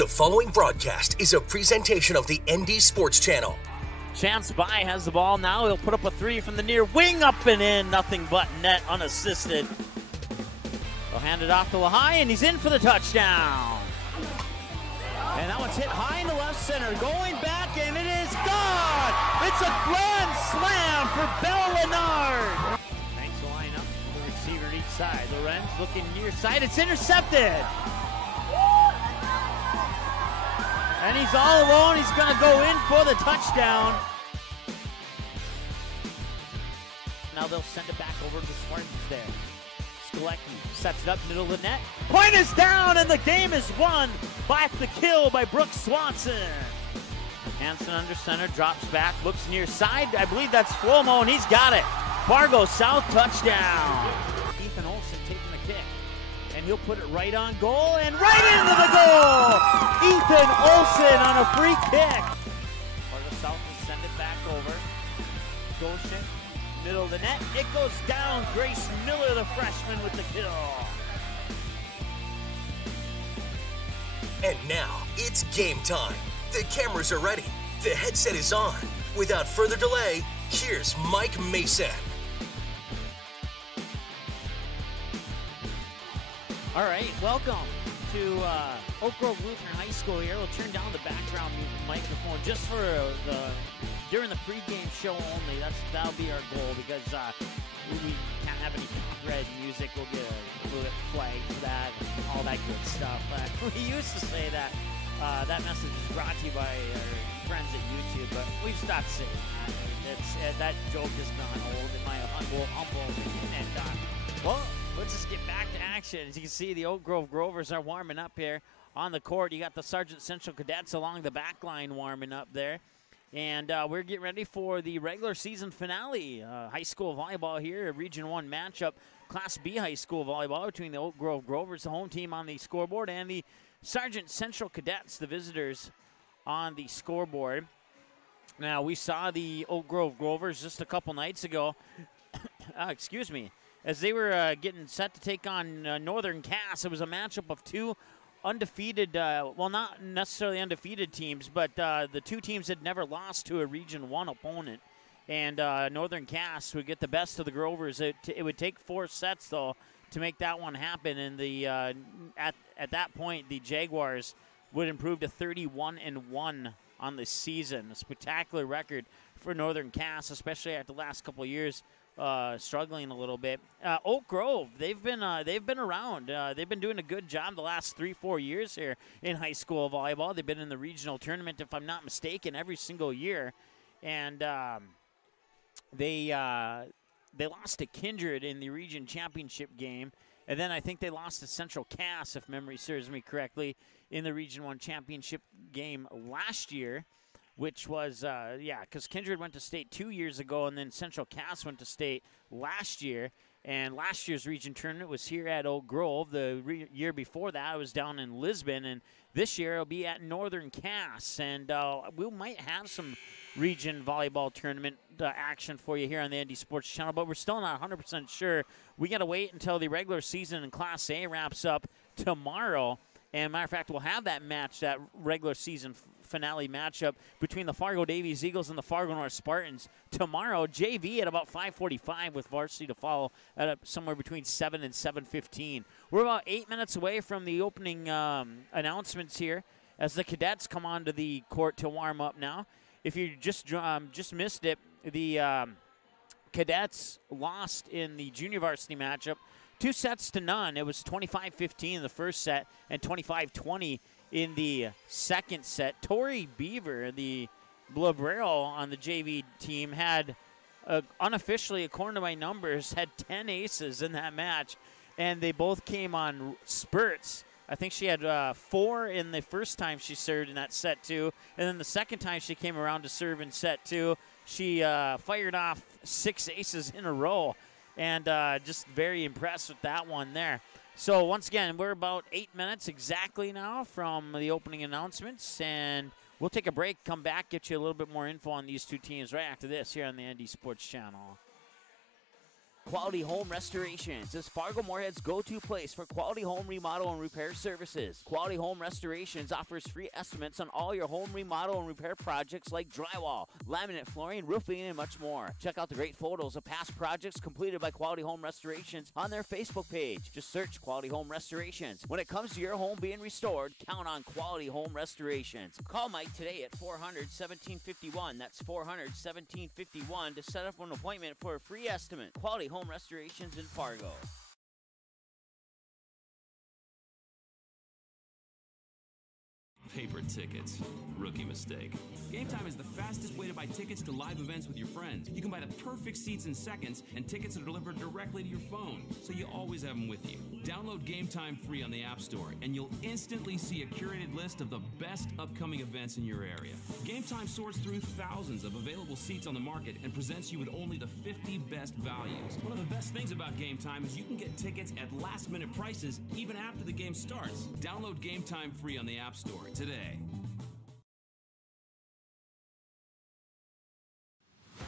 The following broadcast is a presentation of the ND Sports Channel. Chance By has the ball now. He'll put up a three from the near wing, up and in. Nothing but net, unassisted. They'll hand it off to Lehigh, and he's in for the touchdown. And that one's hit high in the left center. Going back, and it is gone. It's a grand slam for Bell Leonard. Thanks the line up. The receiver at each side. Lorenz looking near side. It's intercepted. And he's all alone. He's going to go in for the touchdown. Now they'll send it back over to the Spartans there. Skolecki sets it up middle of the net. Point is down, and the game is won by the kill by Brooks Swanson. Hansen under center, drops back, looks near side. I believe that's Flomo, and he's got it. Fargo South touchdown. Ethan Olson taking the kick. And he'll put it right on goal and right into the goal! Ethan Olson on a free kick. Fargo South will send it back over. Goshen, middle of the net. It goes down. Grace Miller, the freshman, with the kill. And now, it's game time. The cameras are ready. The headset is on. Without further delay, here's Mike Mason. All right, welcome to Oak Grove Lutheran High School here. We'll turn down the background microphone just for during the pregame show only. That'll be our goal because we can't have any copyright music. We'll get a little bit flagged for that and all that good stuff. We used to say that that message is brought to you by our friends at YouTube, but we've stopped saying that. That joke is gone old in my humble opinion. And well, let's just get back to action. As you can see, the Oak Grove Grovers are warming up here on the court. You got the Sargent Central Cadets along the back line warming up there. And we're getting ready for the regular season finale. High school volleyball here, a Region 1 matchup. Class B high school volleyball between the Oak Grove Grovers, the home team on the scoreboard, and the Sargent Central Cadets, the visitors, on the scoreboard. Now, we saw the Oak Grove Grovers just a couple nights ago. Excuse me. As they were getting set to take on Northern Cass. It was a matchup of two undefeated, well, not necessarily undefeated teams, but the two teams had never lost to a Region 1 opponent. And Northern Cass would get the best of the Grovers. It would take 4 sets, though, to make that one happen. And the at that point, the Jaguars would improve to 31-1 on the season. A spectacular record for Northern Cass, especially after the last couple of years. Struggling a little bit. Oak Grove, they've been around. They've been doing a good job the last 3-4 years here in high school volleyball. They've been in the regional tournament, if I'm not mistaken, every single year. And they lost to Kindred in the region championship game. And then I think they lost to Central Cass, if memory serves me correctly, in the Region 1 championship game last year. Which was, because Kindred went to state 2 years ago, and then Central Cass went to state last year. And last year's region tournament was here at Oak Grove. The year before that, it was down in Lisbon. And this year, it'll be at Northern Cass. And we might have some region volleyball tournament action for you here on the ND Sports Channel, but we're still not 100% sure. We got to wait until the regular season in Class A wraps up tomorrow. And matter of fact, we'll have that match, that regular season finale matchup between the Fargo Davies Eagles and the Fargo North Spartans tomorrow. JV at about 5:45 with varsity to follow at somewhere between 7 and 7:15. We're about 8 minutes away from the opening announcements here as the cadets come onto the court to warm up now. If you just missed it, the cadets lost in the junior varsity matchup 2-0. It was 25-15 in the first set and 25-20 in the second set. Tori Beaver, the Blabrero on the JV team, had unofficially, according to my numbers, had 10 aces in that match, and they both came on spurts. I think she had 4 in the first time she served in that set 2, and then the second time she came around to serve in set 2, she fired off 6 aces in a row, and just very impressed with that one there. So once again, we're about 8 minutes exactly now from the opening announcements, and we'll take a break, come back, get you a little bit more info on these two teams right after this here on the ND Sports Channel. Quality Home Restorations is Fargo Moorhead's go-to place for quality home remodel and repair services. Quality Home Restorations offers free estimates on all your home remodel and repair projects like drywall, laminate flooring, roofing, and much more. Check out the great photos of past projects completed by Quality Home Restorations on their Facebook page. Just search Quality Home Restorations. When it comes to your home being restored, count on Quality Home Restorations. Call Mike today at 400-1751. That's 400-1751 to set up an appointment for a free estimate. Quality Home Restorations in Fargo. Paper tickets. Rookie mistake. Game Time is the fastest way to buy tickets to live events with your friends. You can buy the perfect seats in seconds, and tickets are delivered directly to your phone, so you always have them with you. Download Game Time free on the App Store, and you'll instantly see a curated list of the best upcoming events in your area. Game Time sorts through thousands of available seats on the market and presents you with only the 50 best values. One of the best things about Game Time is you can get tickets at last-minute prices even after the game starts. Download Game Time free on the App Store today.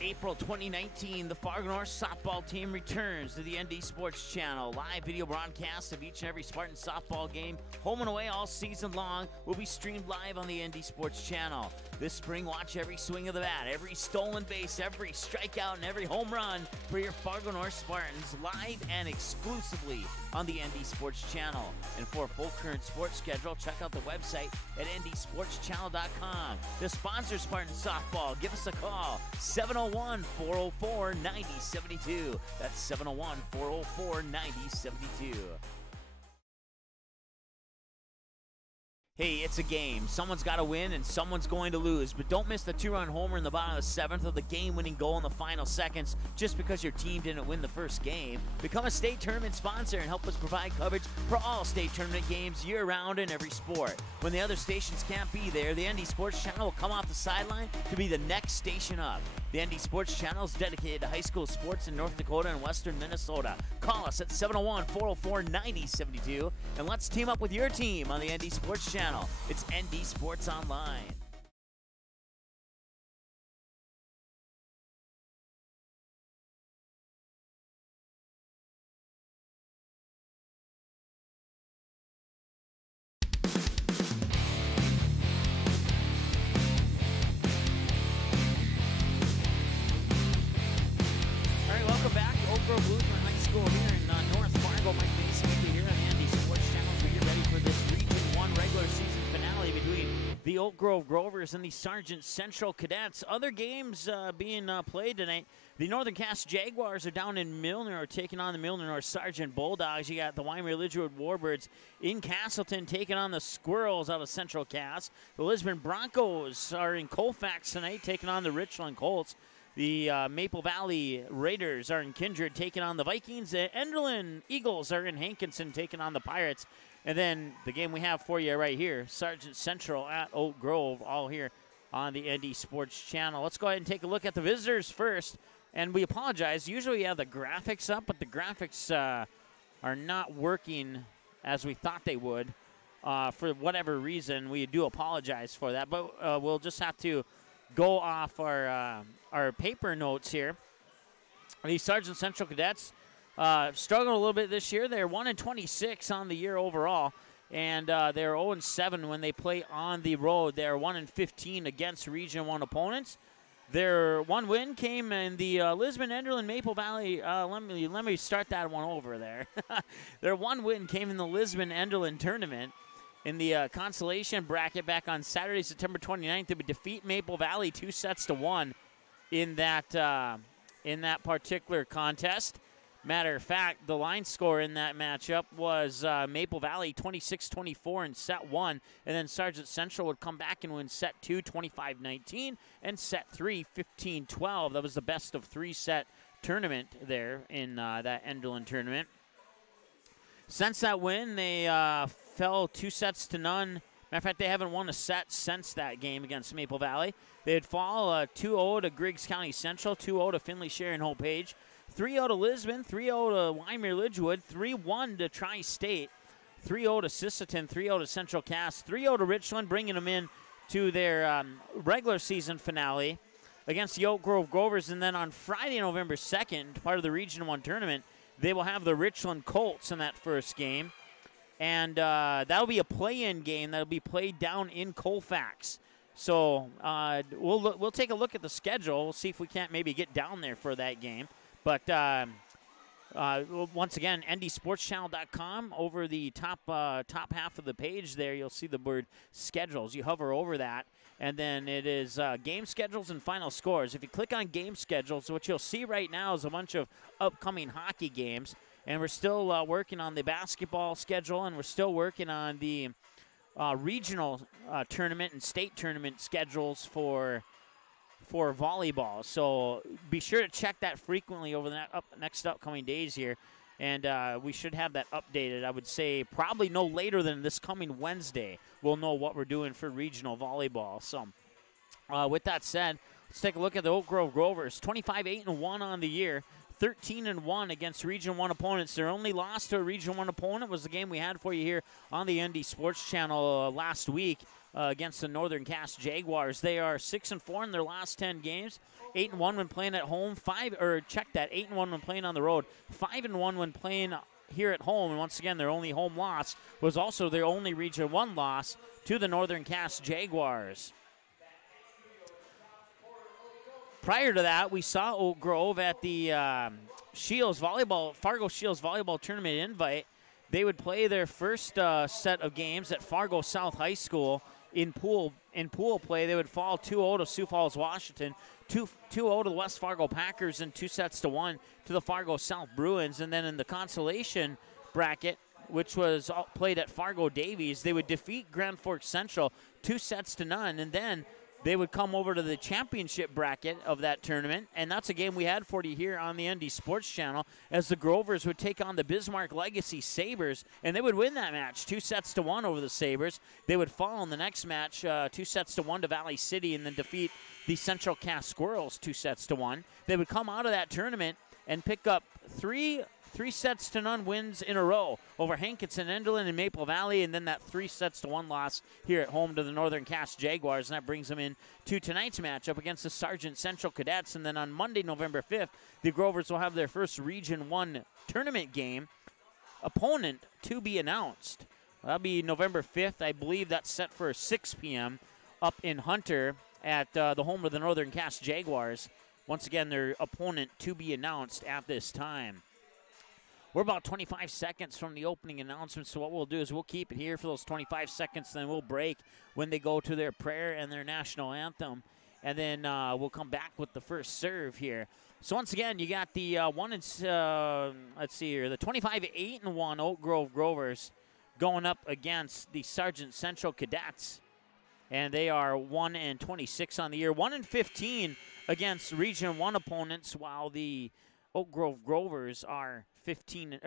April 2019, the Fargo North softball team returns to the ND Sports Channel. Live video broadcasts of each and every Spartan softball game, home and away all season long, will be streamed live on the ND Sports Channel. This spring, watch every swing of the bat, every stolen base, every strikeout, and every home run for your Fargo North Spartans live and exclusively on the ND Sports Channel. And for a full current sports schedule, check out the website at ndsportschannel.com. To sponsor Spartan softball, give us a call, 701-404-9072. That's 701-404-9072. Hey, it's a game. Someone's got to win and someone's going to lose. But don't miss the two-run homer in the bottom of the seventh or the game-winning goal in the final seconds just because your team didn't win the first game. Become a state tournament sponsor and help us provide coverage for all state tournament games year-round in every sport. When the other stations can't be there, the ND Sports Channel will come off the sideline to be the next station up. The ND Sports Channel is dedicated to high school sports in North Dakota and western Minnesota. Call us at 701-404-9072 and let's team up with your team on the ND Sports Channel. It's ND Sports Online. All right, welcome back to Oak Grove Lutheran High School here in North Fargo. Mike Mason here on the ND Sports Channel as we get ready for this Region 1 regular season finale between the Oak Grove Grovers and the Sargent Central Cadets. Other games being played tonight. The Northern Cass Jaguars are down in Milner, taking on the Milner North Sargent Bulldogs. You got the Weimer Lidgewood Warbirds in Castleton taking on the Squirrels out of Central Cass. The Lisbon Broncos are in Colfax tonight, taking on the Richland Colts. The Maple Valley Raiders are in Kindred taking on the Vikings. The Enderlin Eagles are in Hankinson taking on the Pirates. And then the game we have for you right here, Sargent Central at Oak Grove, all here on the ND Sports Channel. Let's go ahead and take a look at the visitors first. And we apologize. Usually we have the graphics up, but the graphics are not working as we thought they would. For whatever reason, we do apologize for that. But we'll just have to go off our paper notes here. The Sargent Central Cadets struggled a little bit this year. They're 1-26 on the year overall, and they're 0-7 when they play on the road. They're 1-15 against Region 1 opponents. Their one win came in the Lisbon Enderlin Maple Valley. Let me start that one over there. Their one win came in the Lisbon Enderlin tournament. In the consolation bracket back on Saturday, September 29th, they would defeat Maple Valley 2-1 in that particular contest. Matter of fact, the line score in that matchup was Maple Valley 26-24 in set 1, and then Sargent Central would come back and win set 2 25-19 and set 3 15-12. That was the best of 3 set tournament there in that Enderlin tournament. Since that win, they fell 2-0. Matter of fact, they haven't won a set since that game against Maple Valley. They'd fall 2-0 to Griggs County Central, 2-0 to Findlay Sharon Hope Page, 3-0 to Lisbon, 3-0 to Weimer Lidgewood, 3-1 to Tri-State, 3-0 to Sisseton, 3-0 to Central Cass, 3-0 to Richland, bringing them in to their regular season finale. against the Oak Grove Grovers. And then on Friday, November 2nd, part of the Region 1 tournament, they will have the Richland Colts in that first game. And that'll be a play-in game that'll be played down in Colfax. So we'll take a look at the schedule. We'll see if we can't maybe get down there for that game. But once again, ndsportschannel.com, over the top half of the page there, you'll see the word schedules. You hover over that, and then it is game schedules and final scores. If you click on game schedules, what you'll see right now is a bunch of upcoming hockey games, and we're still working on the basketball schedule, and we're still working on the regional tournament and state tournament schedules for volleyball. So be sure to check that frequently over the next upcoming days here, and we should have that updated. I would say probably no later than this coming Wednesday we'll know what we're doing for regional volleyball. So with that said, let's take a look at the Oak Grove Grovers. 25-8-1 on the year, 13-1 against Region 1 opponents. Their only loss to a Region 1 opponent was the game we had for you here on the ND Sports Channel last week against the Northern Cass Jaguars. They are 6-4 in their last 10 games, 8-1 when playing at home, 8-1 when playing on the road, 5-1 when playing here at home. And once again, their only home loss was also their only Region 1 loss to the Northern Cass Jaguars. Prior to that, we saw Oak Grove at the Fargo Shields Volleyball Tournament Invite. They would play their first set of games at Fargo South High School in pool play. They would fall 2-0 to Sioux Falls, Washington, 2-0 to the West Fargo Packers, and 2-1 to the Fargo South Bruins. And then in the consolation bracket, which was played at Fargo Davies, they would defeat Grand Forks Central 2-0. And then they would come over to the championship bracket of that tournament, and that's a game we had for you here on the ND Sports Channel, as the Grovers would take on the Bismarck Legacy Sabres, and they would win that match 2-1 over the Sabres. They would fall in the next match 2-1 to Valley City, and then defeat the Central Cass Squirrels 2-1. They would come out of that tournament and pick up three 3-0 wins in a row over Hankinson, Enderlin, and Maple Valley, and then that 3-1 loss here at home to the Northern Cass Jaguars, and that brings them in to tonight's matchup against the Sargent Central Cadets. And then on Monday, November 5th, the Grovers will have their first Region 1 tournament game. Opponent to be announced. That'll be November 5th. I believe that's set for 6 p.m. up in Hunter at the home of the Northern Cass Jaguars. Once again, their opponent to be announced at this time. We're about 25 seconds from the opening announcement, so what we'll do is we'll keep it here for those 25 seconds, then we'll break when they go to their prayer and their national anthem, and then we'll come back with the first serve here. So once again, you got the the 25-8-1 Oak Grove Grovers going up against the Sargent Central Cadets, and they are 1-26 on the year, 1-15 against Region 1 opponents, while the Oak Grove Grovers are 13-1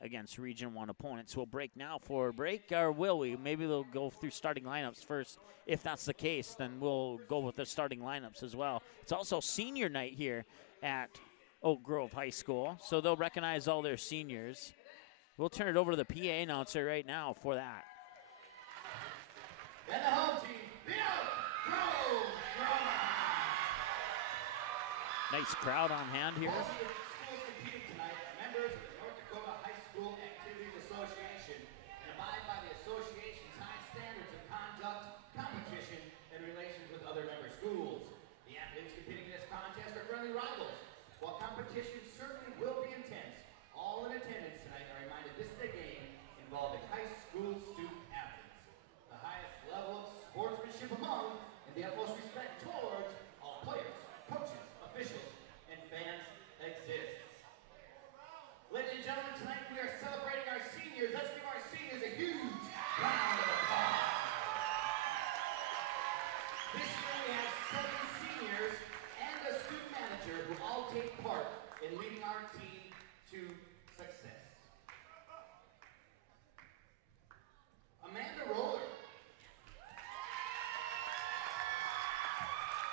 against Region 1 opponents. We'll break now for a break, or will we? Maybe they'll go through starting lineups first. If that's the case, then we'll go with the starting lineups as well. It's also senior night here at Oak Grove High School, so they'll recognize all their seniors. We'll turn it over to the PA announcer right now for that. And the home team, the Oak Grove Drama. Nice crowd on hand here. Competition certainly will be intense. All in attendance tonight are reminded this is a game involving high school student athletes. The highest level of sportsmanship among and the utmost respect towards all players, coaches, officials, and fans exists. Ladies and gentlemen, tonight we are celebrating our seniors. Let's give our seniors a huge round of applause. This year we have 7 seniors and a student manager who all take part in leading our team to success. Amanda Roller.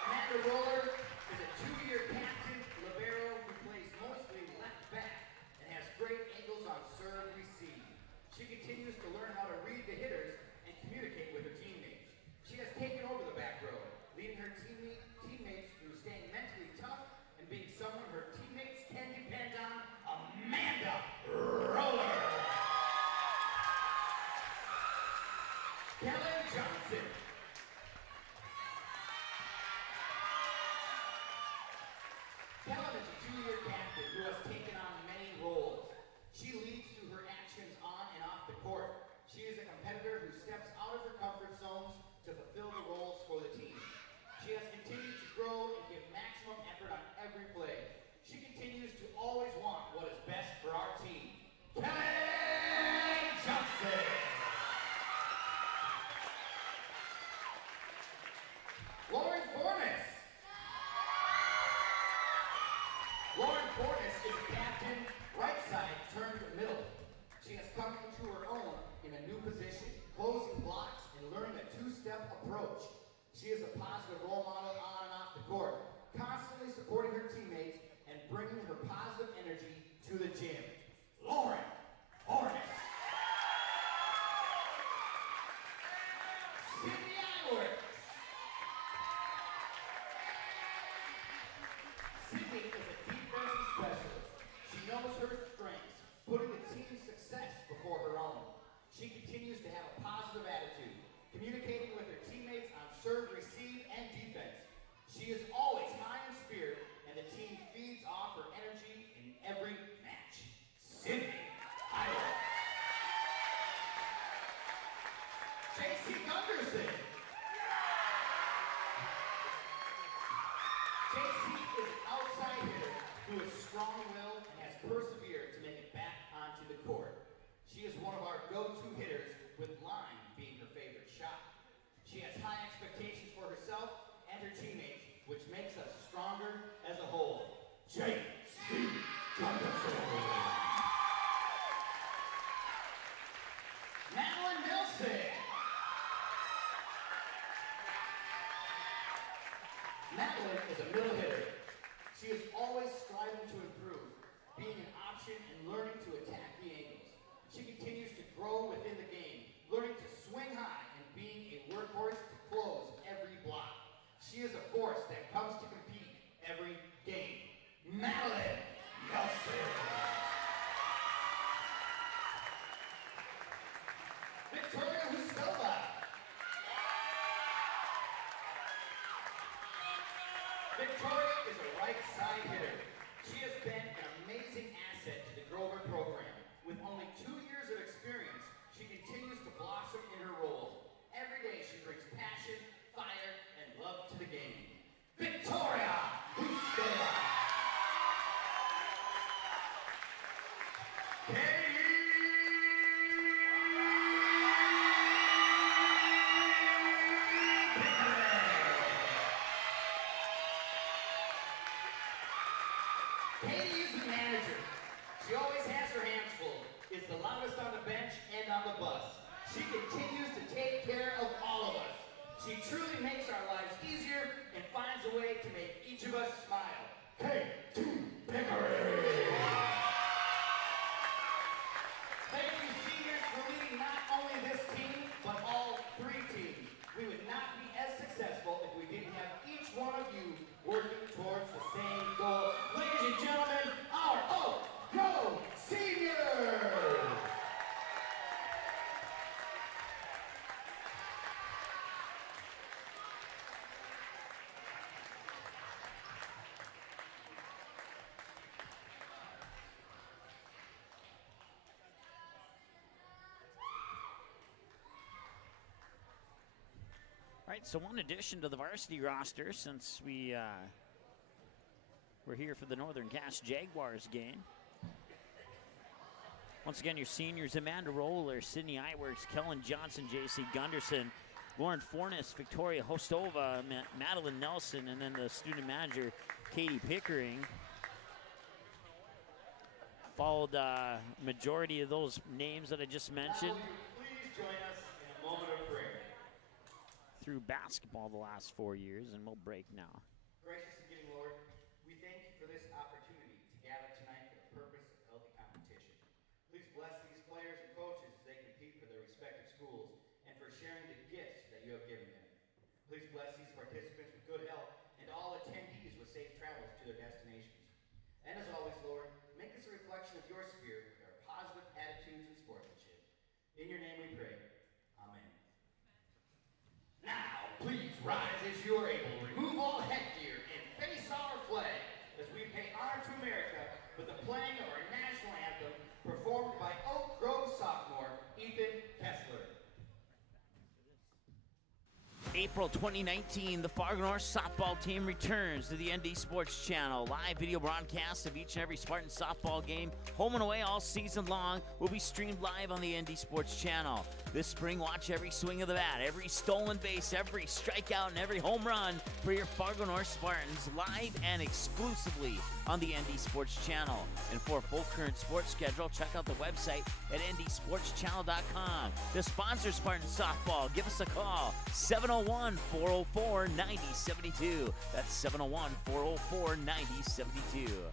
Amanda Roller is a 2-year captain libero who plays mostly left back and has great angles on serve receive. She continues to learn how to read the hitters and communicate with her teammates. She has taken over the back row, leading her teammates strong will and has persevered to make it back onto the court. She is one of our go-to hitters, with line being her favorite shot. She has high expectations for herself and her teammates, which makes us stronger as a whole. J.C. Gunderson. Madeline Nelson. Madeline is a middle hitter. She is always striving to improve, being an option and learning to attack the angles. She continues to grow within the game, learning to swing high and being a workhorse to close every block. She is a force that comes to compete every game. Madeline Nelson. Victoria Hustova. Victoria is a right side hitter. She has been an amazing asset to the Grover program. With only 2 years of experience, she continues to blossom in her role. Every day she brings passion, fire, and love to the game. Victoria Hustova. Katie is the manager. She always has her hands full, is the loudest on the bench and on the bus. She continues to take care of all of us. She truly makes our lives easier and finds a way to make each of us smile. Katie Pickering. Thank you, seniors, for leading not only this team, but all 3 teams. We would not be as successful if we didn't have each one of you working towards the same goal. Ladies and gentlemen, our Oak Grove Seniors! All right, so one addition to the varsity roster since we're here for the Northern Cass Jaguars game. Once again, your seniors: Amanda Roller, Sydney Iwerks, Kellen Johnson, J.C. Gunderson, Lauren Fornes, Victoria Hostova, Madeline Nelson, and then the student manager, Katie Pickering. Followed majority of those names that I just mentioned. Now, please join us in a moment of prayer. Through basketball the last 4 years, and we'll break now. Gracious and giving Lord, we thank you for this opportunity to gather tonight for the purpose of healthy competition. Please bless these players and coaches as they compete for their respective schools and for sharing the gifts that you have given them. Please bless these participants with good health and all attendees with safe travels to their destinations. And as always, Lord, make us a reflection of your spirit with our positive attitudes and sportsmanship. In your name we pray. Amen. Now, please rise as you are able. Remove all headgear and face our flag as we pay honor to America with the playing of our national anthem performed by Oak Grove sophomore Ethan Kessler. April 2019, the Fargo North softball team returns to the ND Sports Channel. Live video broadcasts of each and every Spartan softball game, home and away all season long, will be streamed live on the ND Sports Channel. This spring, watch every swing of the bat, every stolen base, every strikeout, and every home run for your Fargo North Spartans live and exclusively on the ND Sports Channel. And for a full current sports schedule, check out the website at ndsportschannel.com. To sponsor Spartan softball, give us a call, 701-404-9072. That's 701-404-9072.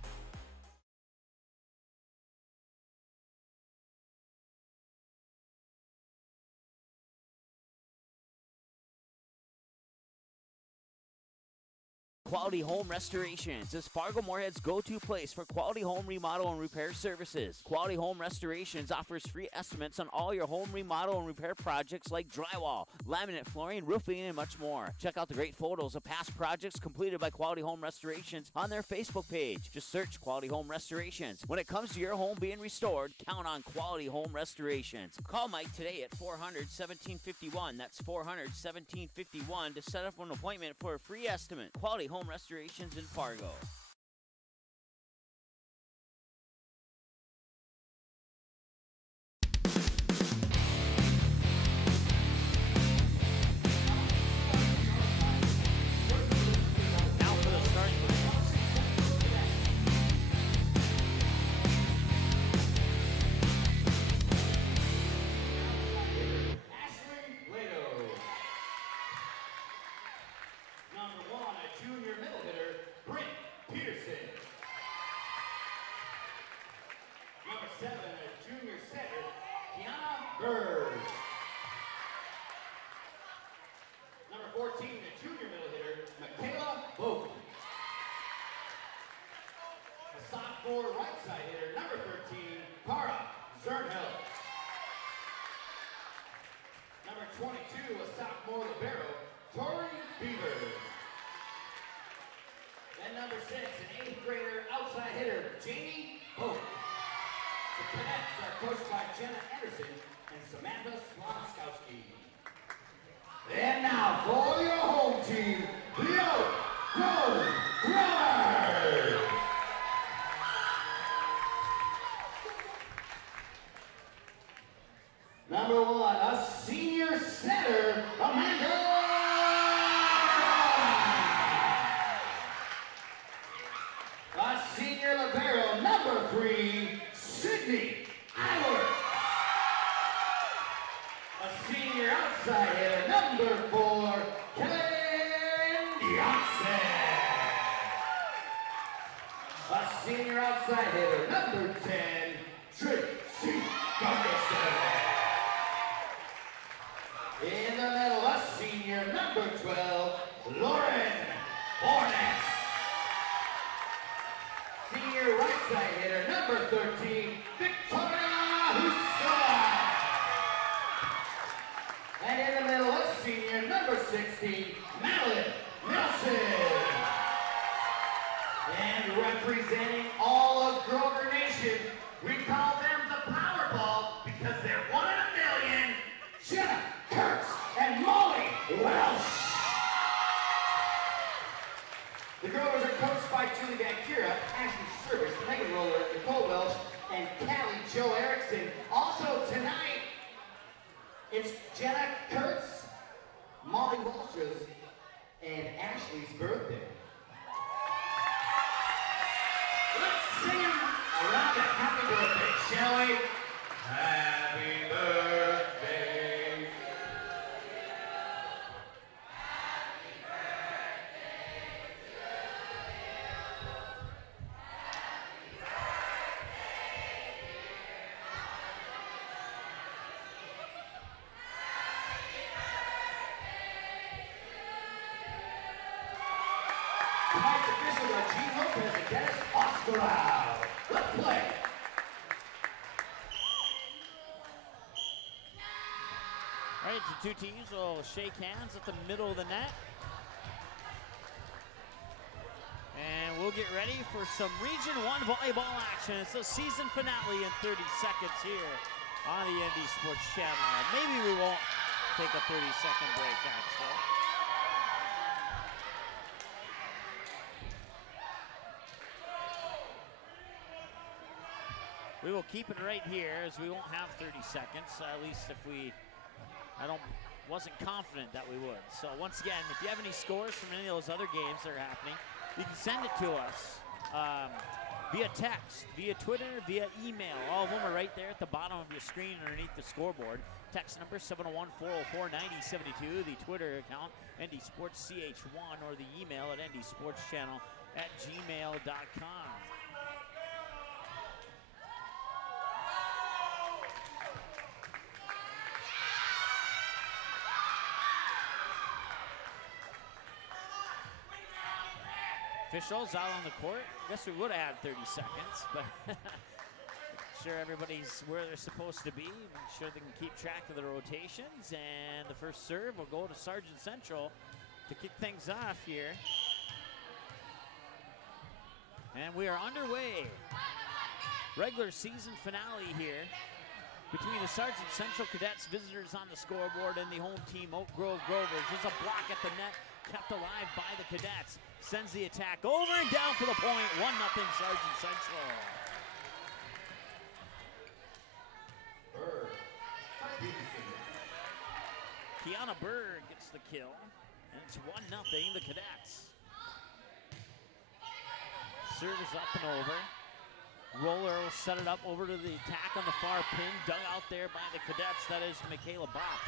Quality Home Restorations is Fargo Moorhead's go-to place for quality home remodel and repair services. Quality Home Restorations offers free estimates on all your home remodel and repair projects like drywall, laminate flooring, roofing, and much more. Check out the great photos of past projects completed by Quality Home Restorations on their Facebook page. Just search Quality Home Restorations. When it comes to your home being restored, count on Quality Home Restorations. Call Mike today at 400-1751. That's 400-1751 to set up an appointment for a free estimate. Quality Home Restorations in Fargo. 7, a junior setter, Kiana Bird. Number 14, a junior middle hitter, Michaela Vogt. A sophomore right side hitter, number 13, Cara Zernhill. Number 22, a sophomore libero, Tori Beaver. And number 6, an 8th grader outside hitter, Jamie Vogt. The cadets are coached by Jenna Anderson and Samantha Slonskowski. And now for your home team, the Oak Grove Growers. Number 1, a senior setter, Amanda. A senior libero, number 3, Sydney Eiler. A senior outside hitter, number 4, Kellen Johnson. A senior outside hitter, number 10, Tracy Gunderson. In the middle, a senior, number 12, Lauren Hornets. Senior right side hitter, number 13, Victoria Husa. And in the middle, a senior, number 16, Madeline Nelson. And representing all of Grover Nation, we call them the Powerball because they're 1 in a million, Jenna Kurtz and Molly Welsh. The Grovers are coached by Julie Van Kira, Ashley Service, Megan Roller, Nicole Welsh, and Callie Jo Erickson. Also tonight, it's Jenna Kurtz, Molly Welsh's, and Ashley's birthday. Let's sing them around a happy birthday, shall we? Happy birthday. Tonight's officials are Gene Lopez and Dennis Osterau. Let's play. All right, the two teams will shake hands at the middle of the net. And we'll get ready for some Region 1 volleyball action. It's the season finale in 30 seconds here on the ND Sports Channel. Maybe we won't take a 30-second break, actually. We will keep it right here as we won't have 30 seconds, at least if wasn't confident that we would. So once again, if you have any scores from any of those other games that are happening, you can send it to us via text, via Twitter, via email. All of them are right there at the bottom of your screen underneath the scoreboard. Text number 701-404-9072, the Twitter account, ND Sports CH1, or the email at ndsportschannel@gmail.com. Officials out on the court. Guess we would have had 30 seconds, but sure everybody's where they're supposed to be. Make sure they can keep track of the rotations. And the first serve will go to Sargent Central to kick things off here. And we are underway. Regular season finale here between the Sargent Central Cadets, visitors on the scoreboard, and the home team, Oak Grove Grovers. There's a block at the net, kept alive by the Cadets. Sends the attack over and down for the point. 1-0 Sargent Central. Bird. Kiana Bird gets the kill. And it's 1-0 the Cadets. Serve is up and over. Roller will set it up over to the attack on the far pin. Dug out there by the Cadets. That is Michaela Bolt.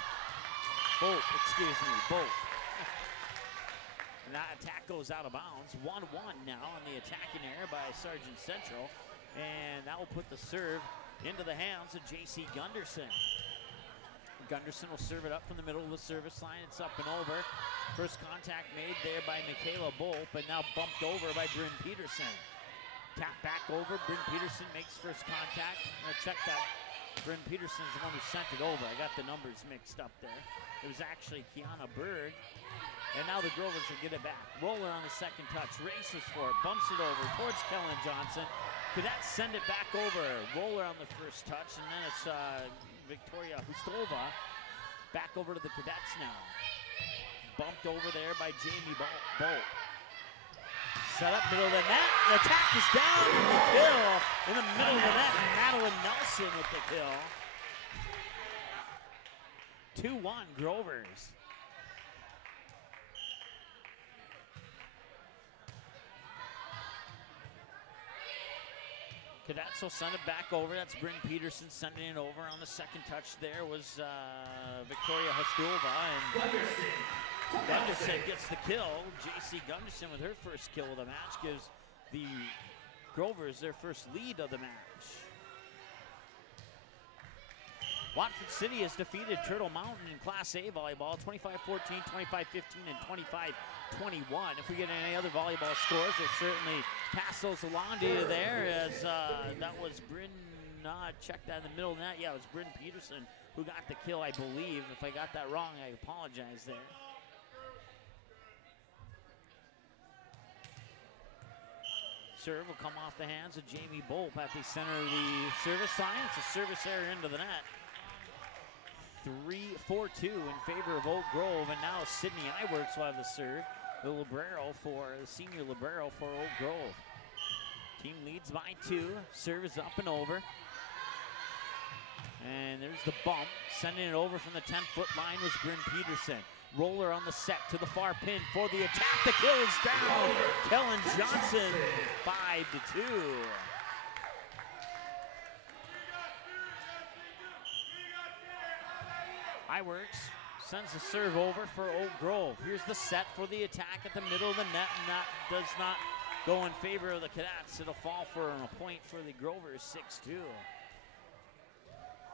And that attack goes out of bounds. 1-1 now on the attacking area by Sargent Central. And that will put the serve into the hands of J.C. Gunderson. Gunderson will serve it up from the middle of the service line. It's up and over. First contact made there by Michaela Bolt, but now bumped over by Bryn Peterson. Tap back over. Bryn Peterson makes first contact. I'm going to check that. Bryn Peterson's the one who sent it over. I got the numbers mixed up there. It was actually Kiana Berg. And now the Grovers will get it back. Roller on the second touch. Races for it. Bumps it over towards Kellen Johnson. Cadets send it back over. Roller on the first touch. And then it's Victoria Hustova. Back over to the Cadets now. Bumped over there by Jamie Bolt. Set up middle of the net. The attack is down and the kill in the middle of the net. Madeline Nelson with the kill. 2-1 Grovers. Cadets will send it back over. That's Bryn Peterson sending it over. On the second touch there was Victoria Hostova. And Gunderson gets the kill. J.C. Gunderson with her first kill of the match gives the Grovers their first lead of the match. Watford City has defeated Turtle Mountain in Class A volleyball, 25-14, 25-15, and 25-21. If we get any other volleyball scores, we'll certainly pass those along to you there, as that was Bryn, check that in the middle of that. Yeah, it was Bryn Peterson who got the kill, I believe. If I got that wrong, I apologize there. Serve will come off the hands of Jamie Bolt at the center of the service line. It's a service error into the net. 4-2 in favor of Oak Grove, and now Sydney Iworks will have the serve. The senior libero for Oak Grove. Team leads by 2. Serve is up and over. And there's the bump. Sending it over from the 10-foot line was Bryn Peterson. Roller on the set to the far pin for the attack. The kill is down. Kellen Johnson, 5-2. Iworks sends the serve over for Oak Grove. Here's the set for the attack at the middle of the net, and that does not go in favor of the Cadets. It'll fall for a point for the Grovers, 6-2.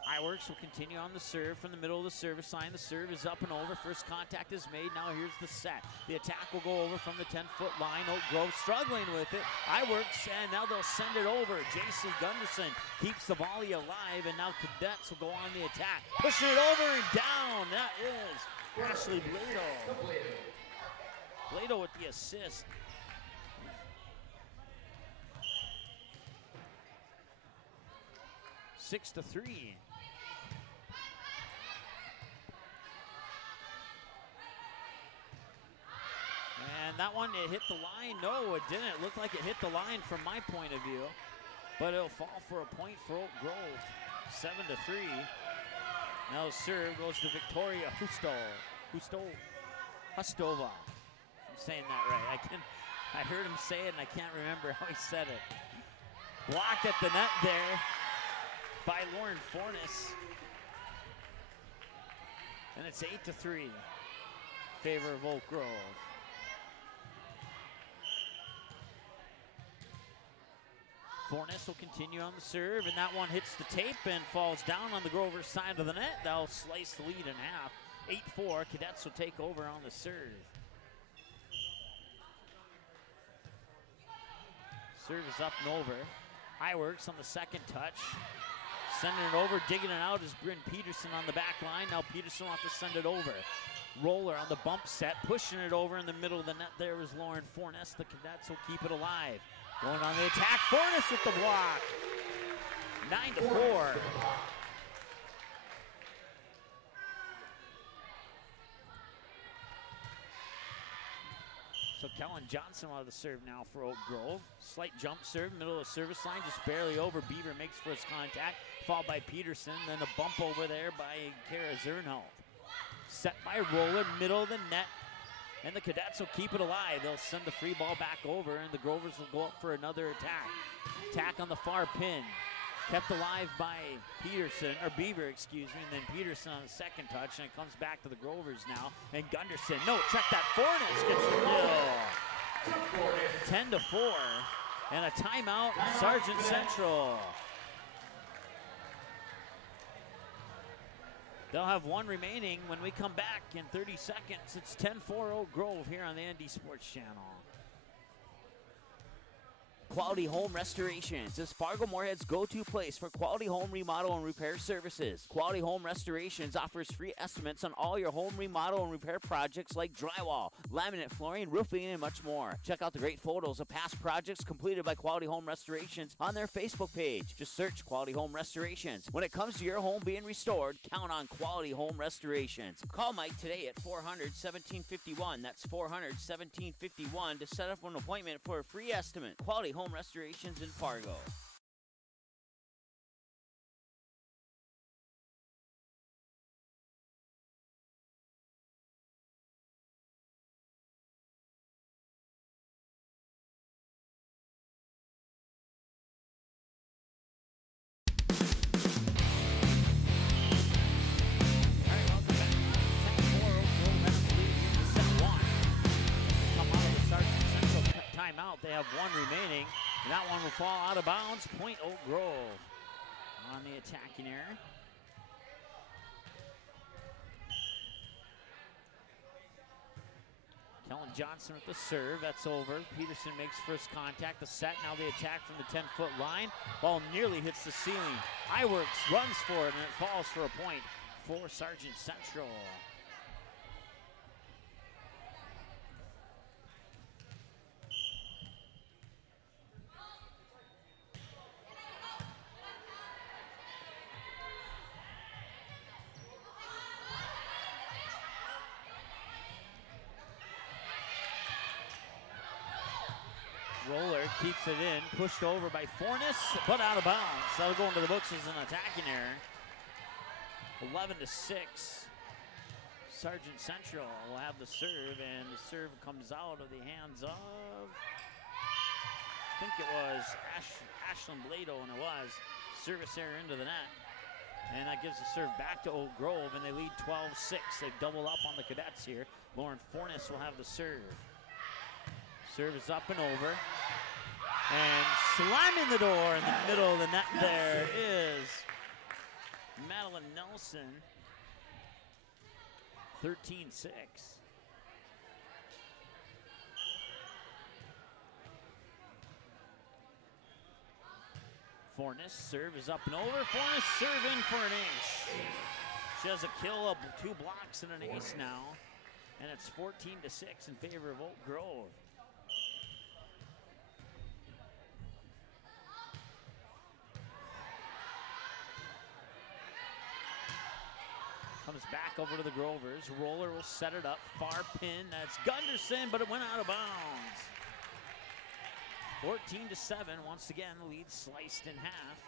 Iworks will continue on the serve from the middle of the service line. The serve is up and over. First contact is made. Now here's the set. The attack will go over from the 10-foot line. Oak Grove struggling with it. Iworks, and now they'll send it over. J.C. Gunderson keeps the volley alive, and now Cadets will go on the attack. Pushing it over and down. That is Ashley Blado. Blado with the assist. Six to 3. And that one, it hit the line. No, it didn't. It looked like it hit the line from my point of view. But it'll fall for a point for Oak Grove. 7-3. Now the serve goes to Victoria Hustova. I'm saying that right. I heard him say it and I can't remember how he said it. Blocked at the net there by Lauren Fornes. And it's 8-3 in favor of Oak Grove. Fornes will continue on the serve, and that one hits the tape and falls down on the Grovers side of the net. That'll slice the lead in half. 8-4, Cadets will take over on the serve. Serve is up and over. Iworks on the second touch. Sending it over, digging it out is Bryn Peterson on the back line. Now Peterson will have to send it over. Roller on the bump set, pushing it over in the middle of the net. There is Lauren Fornes. The Cadets will keep it alive. Going on the attack, Fornes with the block. 9-4. So Kellen Johnson will have the serve now for Oak Grove. Slight jump serve, middle of the service line, just barely over. Beaver makes first contact, followed by Peterson. Then a bump over there by Kara Zernholt. Set by Roller, middle of the net. And the Cadets will keep it alive. They'll send the free ball back over, and the Grovers will go up for another attack. Attack on the far pin. Kept alive by Beaver, excuse me, and then Peterson on the second touch, and it comes back to the Grovers now. And Gunderson, no, check that, Fornes gets the kill. 10-4, and a timeout, Sargent Central. They'll have one remaining when we come back in 30 seconds. It's 10-4 Oak Grove here on the ND Sports Channel. Quality Home Restorations is Fargo Moorhead's go-to place for quality home remodel and repair services. Quality Home Restorations offers free estimates on all your home remodel and repair projects like drywall, laminate flooring, roofing, and much more. Check out the great photos of past projects completed by Quality Home Restorations on their Facebook page. Just search Quality Home Restorations. When it comes to your home being restored, count on Quality Home Restorations. Call Mike today at 400-1751. That's 400-1751 to set up an appointment for a free estimate. Quality Home Restorations in Fargo. Timeout. They have one remaining, and that one will fall out of bounds. Point Oak Grove on the attacking area. Kellen Johnson with the serve. That's over. Peterson makes first contact. The set. Now the attack from the 10-foot line. Ball nearly hits the ceiling. Iwerks runs for it, and it falls for a point for Sargent Central. Roller keeps it in, pushed over by Fornes, but out of bounds. That'll go into the books as an attacking error. 11-6. Sargent Central will have the serve, and the serve comes out of the hands of, I think it was Ashlyn Blado, and it was. Service error into the net. And that gives the serve back to Oak Grove, and they lead 12-6. They've doubled up on the Cadets here. Lauren Fornes will have the serve. Serve is up and over. And slamming the door in the middle of the net there is Madeline Nelson. 13-6. Fornes, serve is up and over. Fornes, serve in for an ace. She has a kill of 2 blocks and an ace now. And it's 14-6 in favor of Oak Grove. Comes back over to the Grovers. Roller will set it up. Far pin. That's Gunderson, but it went out of bounds. 14-7. Once again, the lead sliced in half.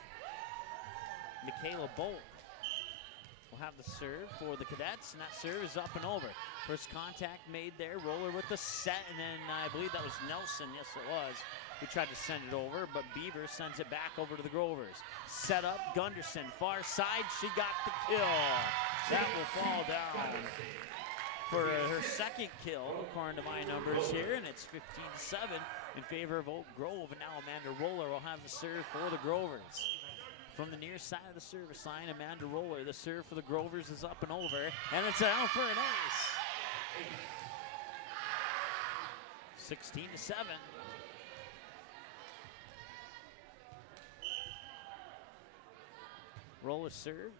Michaela Bolt will have the serve for the Cadets, and that serve is up and over. First contact made there. Roller with the set, and then I believe that was Nelson. Yes, it was. Who tried to send it over, but Beaver sends it back over to the Grovers. Set up, Gunderson, far side. She got the kill. That will fall down for her second kill, according to my numbers here, and it's 15-7 in favor of Oak Grove. And now Amanda Roller will have the serve for the Grovers. From the near side of the service line, Amanda Roller, the serve for the Grovers is up and over, and it's out for an ace. 16-7. Roller serve.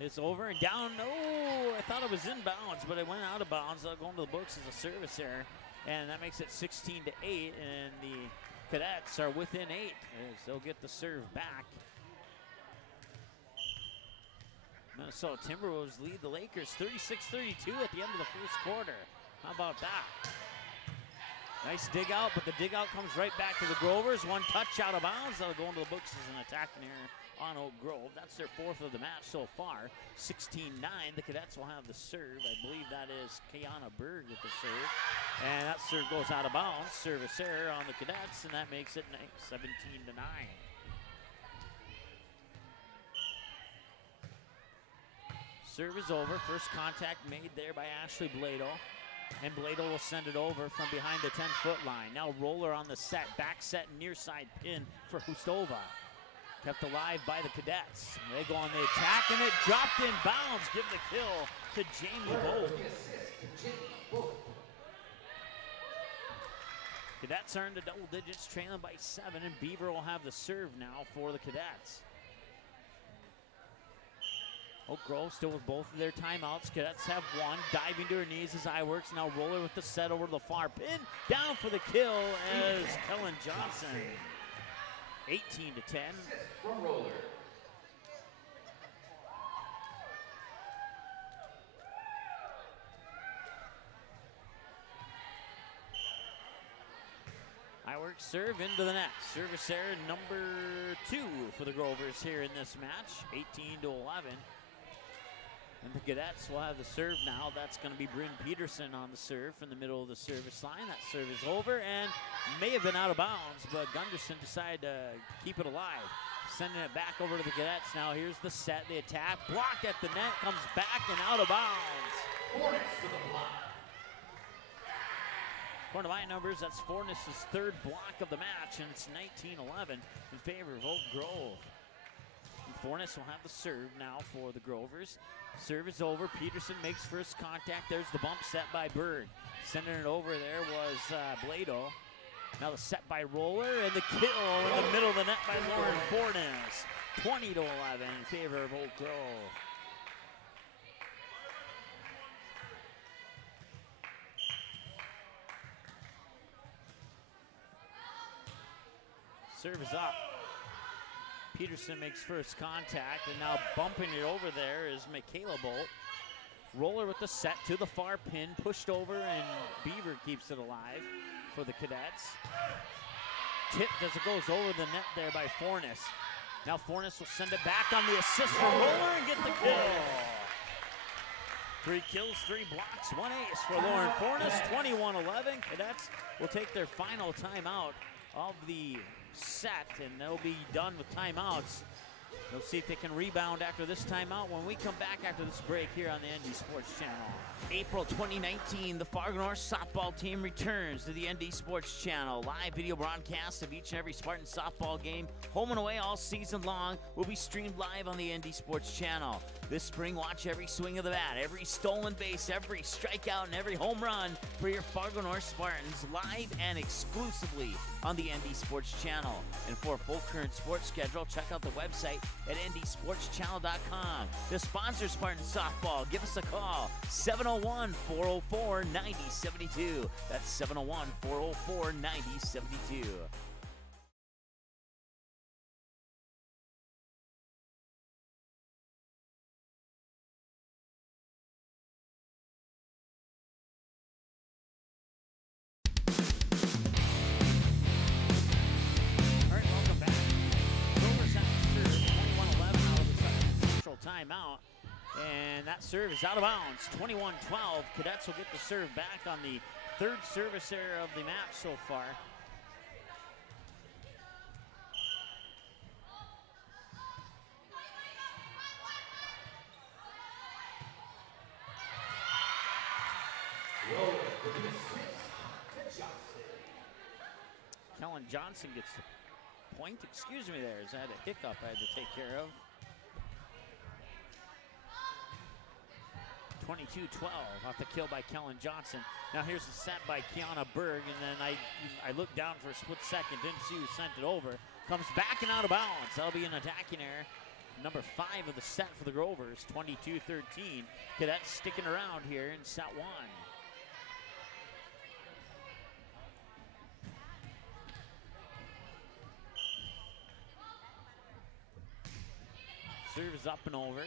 It's over and down. Oh, I thought it was in bounds, but it went out of bounds. They'll go into the books as a service error, and that makes it 16-8, and the Cadets are within 8 as they'll get the serve back. Minnesota Timberwolves lead the Lakers 36-32 at the end of the first quarter. How about that? Nice dig out, but the dig out comes right back to the Grovers. One touch out of bounds. That'll go into the books as an attacking error on Oak Grove. That's their 4th of the match so far. 16-9. The Cadets will have the serve. I believe that is Kiana Berg with the serve. And that serve goes out of bounds. Service error on the Cadets, and that makes it 17-9. Serve is over. First contact made there by Ashley Blado. And Blado will send it over from behind the 10-foot line. Now Roller on the set. Back set, near side pin for Hustova. Kept alive by the Cadets. They go on the attack, and it dropped in bounds. Give the kill to Jamie Bolt. Cadets are into double digits, trailing by 7, and Beaver will have the serve now for the Cadets. Oak Grove still with both of their timeouts. Cadets have one. Diving to her knees as I-works. Now Roller with the set over to the far pin. Down for the kill as Kellen Johnson. 18-10. From Roller. I-works serve into the net. Service error number 2 for the Grovers here in this match. 18-11. And the Cadets will have the serve now. That's going to be Bryn Peterson on the serve from the middle of the service line. That serve is over and may have been out of bounds, but Gunderson decided to keep it alive. Sending it back over to the Cadets. Now here's the set, the attack. Blocked at the net, comes back and out of bounds. Hornets for the block. According to my numbers, that's Forness' 3rd block of the match, and it's 19-11 in favor of Oak Grove. And Forness will have the serve now for the Grovers. Serve is over. Peterson makes first contact. There's the bump set by Berg. Sending it over there was Blado. Now the set by Roller, and the kill in the middle of the net by Lauren Forness. 20-11 in favor of Oak Grove. Serve is up. Peterson makes first contact, and now bumping it over there is Michaela Bolt. Roller with the set to the far pin, pushed over, and Beaver keeps it alive for the Cadets. Tipped as it goes over the net there by Forness. Now Forness will send it back on the assist for Roller and get the kill. 3 kills, 3 blocks, 1 ace for Lauren Forness. 21-11. Cadets will take their final timeout of the set, and they'll be done with timeouts. They'll see if they can rebound after this timeout when we come back after this break here on the ND Sports Channel. April 2019, the Fargo North softball team returns to the ND Sports Channel. Live video broadcasts of each and every Spartan softball game, home and away all season long, will be streamed live on the ND Sports Channel. This spring, watch every swing of the bat, every stolen base, every strikeout, and every home run for your Fargo North Spartans live and exclusively on the ND Sports Channel. And for a full current sports schedule, check out the website at ndsportschannel.com. To sponsor Spartan Softball, give us a call, 701-404-9072. That's 701-404-9072. Timeout, and that serve is out of bounds. 21-12. Cadets will get the serve back on the 3rd service error of the match so far. Kellen Johnson gets the point. Excuse me there, as I had a hiccup I had to take care of. 22-12 off the kill by Kellen Johnson. Now here's the set by Kiana Berg, and then I looked down for a split second, didn't see who sent it over. Comes back and out of bounds. That'll be an attacking error. Number 5 of the set for the Grovers, 22-13. Cadets sticking around here in set 1. Serve is up and over.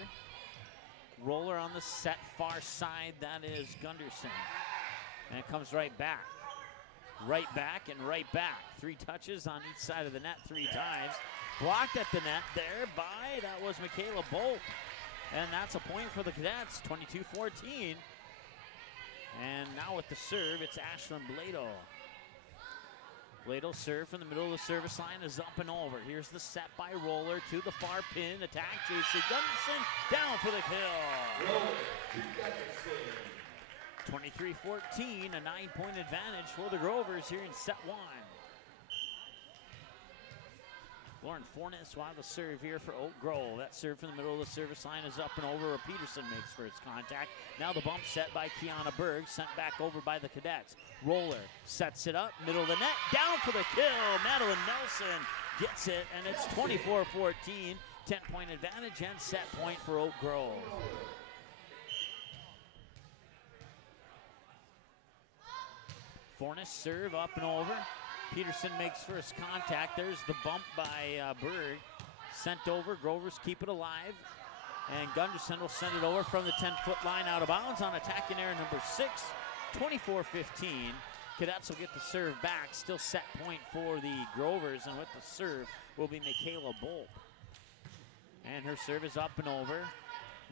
Roller on the set far side, that is Gunderson. And it comes right back. Right back and right back. 3 touches on each side of the net 3 times. Blocked at the net there by, that was Michaela Bolt. And that's a point for the Cadets, 22-14. And now with the serve, it's Ashlyn Blado. Blado serve from the middle of the service line is up and over. Here's the set by Roller to the far pin. Attack JC Gunderson down for the kill. 23-14, a 9-point advantage for the Grovers here in set 1. Lauren Fornes will have the serve here for Oak Grove. That serve from the middle of the service line is up and over. Peterson makes first contact. Now the bump set by Kiana Berg, sent back over by the Cadets. Roller sets it up, middle of the net, down for the kill. Madeline Nelson gets it, and it's 24-14. 10-point advantage and set point for Oak Grove. Fornes serve up and over. Peterson makes first contact. There's the bump by Berg. Sent over. Grovers keep it alive. And Gunderson will send it over from the 10-foot line out of bounds on attacking error number 6. 24-15. Cadets will get the serve back. Still set point for the Grovers. And with the serve will be Michaela Bolt. And her serve is up and over.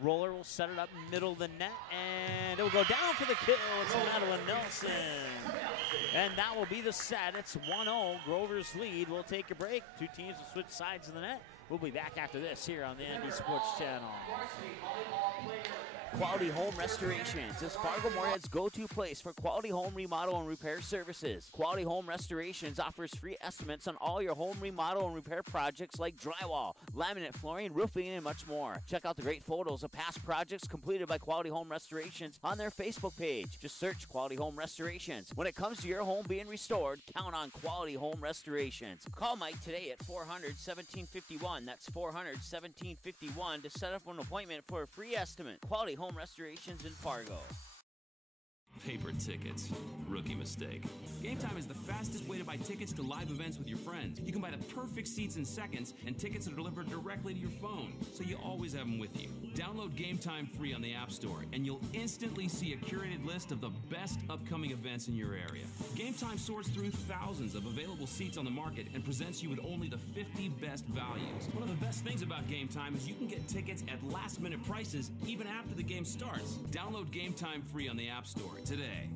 Roller will set it up middle of the net, and it will go down for the kill. It's Madeline Nelson. And that will be the set. It's 1-0. Grover's lead. We'll take a break. Two teams will switch sides of the net. We'll be back after this here on the ND Sports Channel. Quality Home Restorations is Fargo Moorhead's go-to place for quality home remodel and repair services. Quality Home Restorations offers free estimates on all your home remodel and repair projects like drywall, laminate flooring, roofing, and much more. Check out the great photos of past projects completed by Quality Home Restorations on their Facebook page. Just search Quality Home Restorations. When it comes to your home being restored, count on Quality Home Restorations. Call Mike today at 400-1751. That's 400-1751 to set up an appointment for a free estimate. Quality Home Restorations in Fargo. Paper tickets. Rookie mistake. Game Time is the fastest way to buy tickets to live events with your friends. You can buy the perfect seats in seconds, and tickets are delivered directly to your phone, so you always have them with you. Download Game Time free on the App Store, and you'll instantly see a curated list of the best upcoming events in your area. Game Time sorts through thousands of available seats on the market and presents you with only the 50 best values. One of the best things about Game Time is you can get tickets at last-minute prices even after the game starts. Download Game Time free on the App Store today.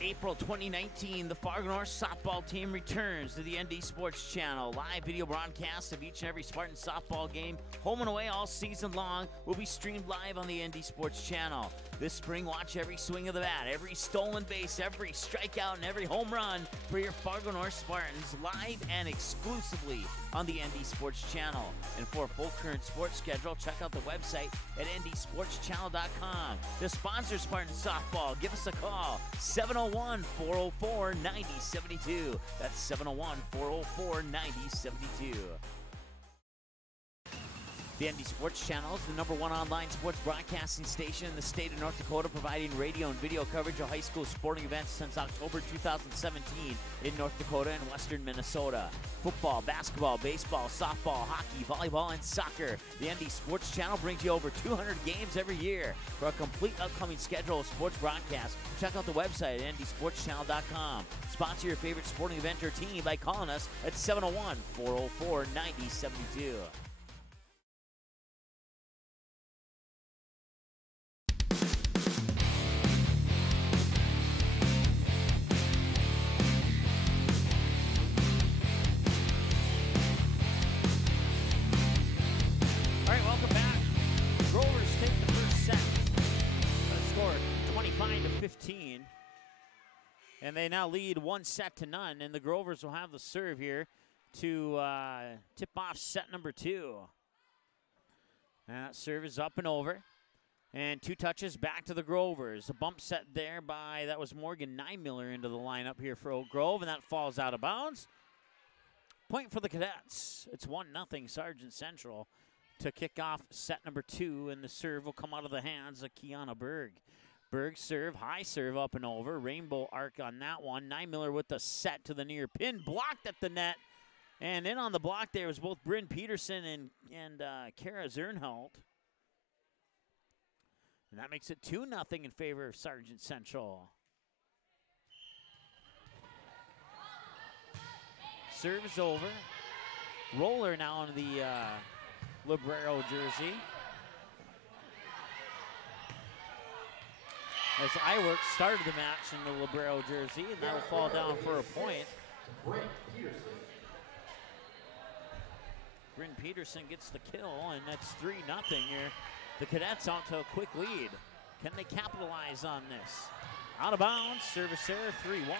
April 2019, the Fargo North softball team returns to the ND Sports Channel. Live video broadcasts of each and every Spartan softball game, home and away all season long, will be streamed live on the ND Sports Channel. This spring, watch every swing of the bat, every stolen base, every strikeout, and every home run for your Fargo North Spartans live and exclusively on the ND Sports Channel. And for a full current sports schedule, check out the website at ndsportschannel.com. To sponsor Spartan softball, give us a call, 701-404-9072. That's 701-404-9072. The ND Sports Channel is the #1 online sports broadcasting station in the state of North Dakota, providing radio and video coverage of high school sporting events since October 2017 in North Dakota and western Minnesota. Football, basketball, baseball, softball, hockey, volleyball, and soccer. The ND Sports Channel brings you over 200 games every year. For a complete upcoming schedule of sports broadcasts, check out the website at ndsportschannel.com. Sponsor your favorite sporting event or team by calling us at 701-404-9072. And they now lead 1-0, and the Grovers will have the serve here to tip off set number 2. And that serve is up and over. And 2 touches back to the Grovers. A bump set there by, that was Morgan Nymiller into the lineup here for Oak Grove, and that falls out of bounds. Point for the Cadets. It's 1-0 Sargent Central to kick off set number 2, and the serve will come out of the hands of Kiana Berg. Berg serve, high serve up and over. Rainbow arc on that one. Nymiller with the set to the near pin. Blocked at the net. And in on the block there was both Bryn Peterson and Kara Zernholt. And that makes it 2-0 in favor of Sargent Central. Serve is over. Roller now in the Librero jersey. as Iwerks started the match in the Librero jersey, and that will fall down for a point. Bryn Peterson gets the kill, and that's 3-0 here. The Cadets out to a quick lead. Can they capitalize on this? Out of bounds, service error, 3-1.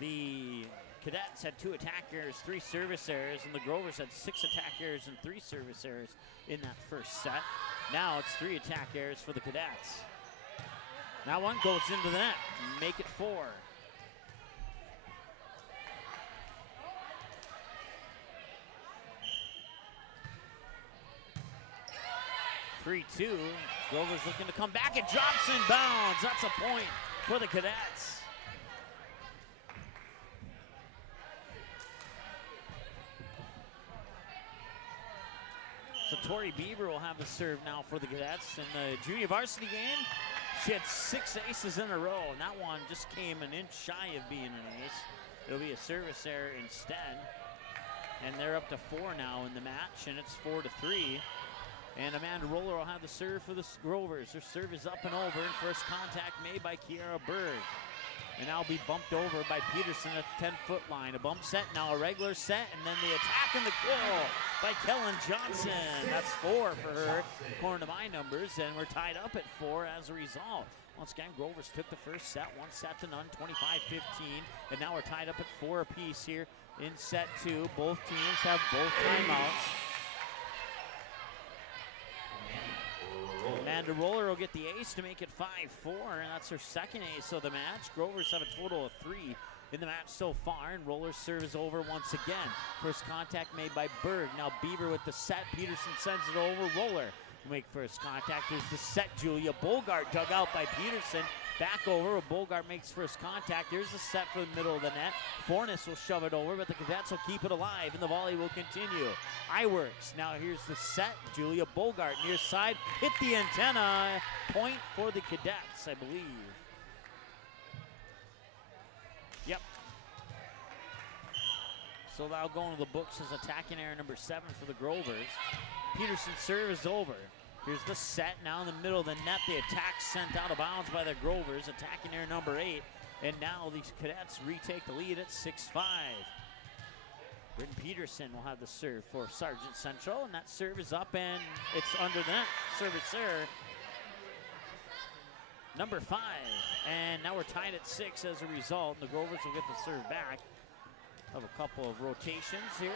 The Cadets had 2 attack errors, 3 service errors, and the Grovers had 6 attack errors and 3 service errors in that first set. Now it's 3 attack errors for the Cadets. That one goes into the net, make it 4. 3-2. Grover's looking to come back. It drops in bounds. That's a point for the Cadets. So Tori Beaver will have the serve now for the Cadets. In the junior varsity game, she had 6 aces in a row, and that one just came an inch shy of being an ace. It'll be a service error instead. And they're up to 4 now in the match, and it's 4-3. And Amanda Roller will have the serve for the Grovers. Her serve is up and over, and first contact made by Kiara Berg. And now be bumped over by Peterson at the 10-foot line. A bump set, now a regular set, and then the attack and the kill by Kellen Johnson. That's 4 for her, according to my numbers, and we're tied up at 4 as a result. Once again, Grovers took the first set, 1-0, 25-15, and now we're tied up at 4 apiece here in set 2. Both teams have both timeouts. Amanda Roller will get the ace to make it 5-4, and that's her second ace of the match. Grovers have a total of 3 in the match so far, and Roller's serve is over once again. First contact made by Berg. Now Beaver with the set. Peterson sends it over. Roller will make first contact. There's the set. Julia Bogart dug out by Peterson. Back over. Bogart makes first contact. There's the set for the middle of the net. Fornes will shove it over, but the Cadets will keep it alive, and the volley will continue. Iwerks. Now here's the set. Julia Bogart near side. Hit the antenna. Point for the Cadets, I believe. Yep. So that'll go into the books as attacking error number 7 for the Grovers. Peterson's serve is over. Here's the set now in the middle of the net. The attack sent out of bounds by the Grovers. Attacking error number 8. And now these Cadets retake the lead at 6-5. Britton Peterson will have the serve for Sargent Central. And that serve is up and it's under the net. Service error number 5. And now we're tied at 6 as a result. And the Grovers will get the serve back. Have a couple of rotations here.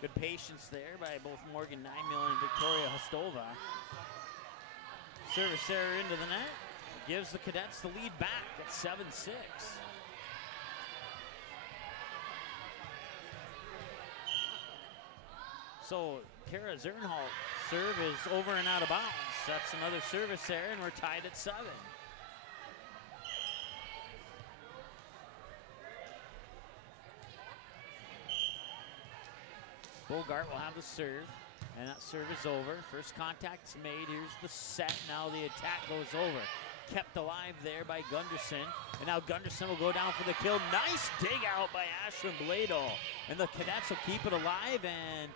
Good patience there by both Morgan Nymiller and Victoria Hostova. Service error into the net. Gives the Cadets the lead back at 7-6. So Kara Zernholt serve is over and out of bounds. That's another service error, and we're tied at 7. Bogart will have the serve, and that serve is over. First contact's made. Here's the set. Now the attack goes over. Kept alive there by Gunderson, and now Gunderson will go down for the kill. Nice dig out by Ashlyn Blado, and the Cadets will keep it alive, and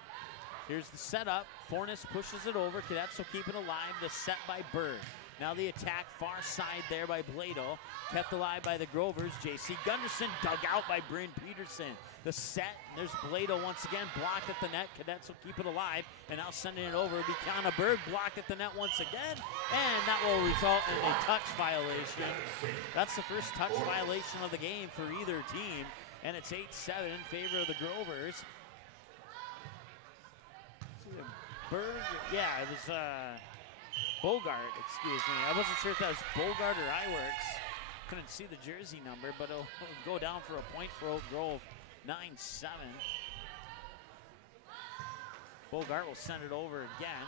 here's the setup. Fornes pushes it over. Cadets will keep it alive. The set by Berg. Now the attack far side there by Blado. Kept alive by the Grovers. J.C. Gunderson dug out by Bryn Peterson. The set, there's Blado once again, blocked at the net. Cadets will keep it alive, and now sending it over. Buchanan Berg blocked at the net once again, and that will result in a touch violation. That's the first touch violation of the game for either team, and it's 8-7 in favor of the Grovers. Berg, yeah, it was Bogart, excuse me. I wasn't sure if that was Bogart or Iwerks. Couldn't see the jersey number, but it'll go down for a point for Oak Grove, 9-7. Bogart will send it over again.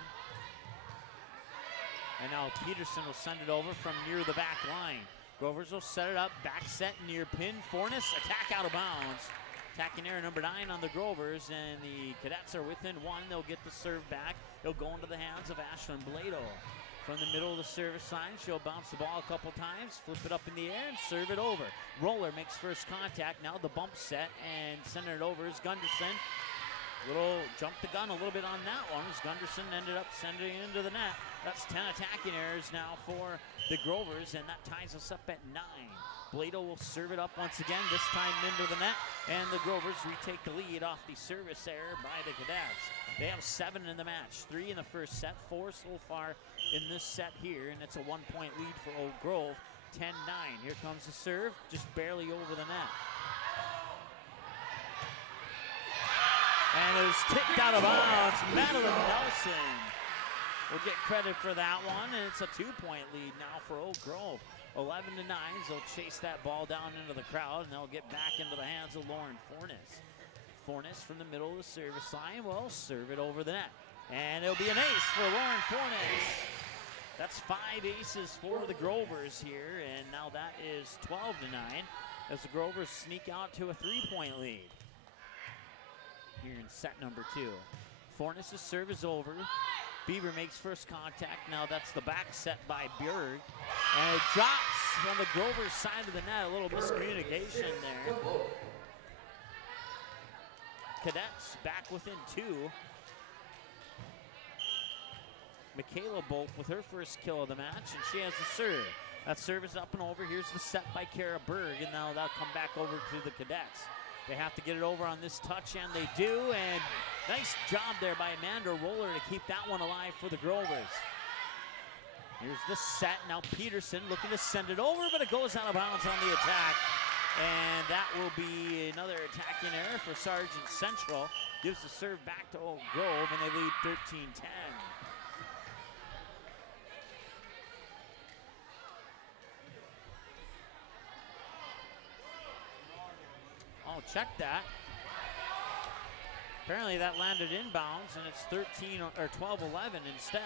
And now Peterson will send it over from near the back line. Grovers will set it up, back set near pin. Fornes, attack out of bounds. Attacking error number 9 on the Grovers, and the Cadets are within 1. They'll get the serve back. It'll go into the hands of Ashlyn Blado. from the middle of the service line. She'll bounce the ball a couple times, flip it up in the air, and serve it over. Roller makes first contact. Now the bump set and sending it over is Gunderson. Little jump the gun a little bit on that one as Gunderson ended up sending it into the net. That's 10 attacking errors now for the Grovers, and that ties us up at 9. Blado will serve it up once again, this time into the net, and the Grovers retake the lead off the service error by the Cadets. They have 7 in the match, 3 in the first set, 4 so far in this set here, and it's a 1-point lead for Oak Grove, 10-9. Here comes the serve, just barely over the net. And it was tipped out of bounds. Madeline Nelson will get credit for that one, and it's a 2-point lead now for Oak Grove. 11-9, they'll chase that ball down into the crowd, and they'll get back into the hands of Lauren Fornes. Fornes from the middle of the service line will serve it over the net. And it'll be an ace for Lauren Fornes. That's 5 aces for the Grovers here, and now that is 12-9 as the Grovers sneak out to a 3-point lead here in set number 2. Fornes' serve is over. Beaver makes first contact. Now that's the back set by Bjerg. And it drops on the Grovers side of the net. A little miscommunication there. Cadets back within 2. Michaela Bolt with her first kill of the match, and she has the serve. That serve is up and over. Here's the set by Kara Berg, and now that'll come back over to the Cadets. They have to get it over on this touch, and they do, and nice job there by Amanda Roller to keep that one alive for the Grovers. Here's the set. Now Peterson looking to send it over, but it goes out of bounds on the attack. And that will be another attacking error for Sargent Central. Gives the serve back to Oak Grove, and they lead 13-10. Oh, check that. Apparently that landed inbounds, and it's 12-11 instead.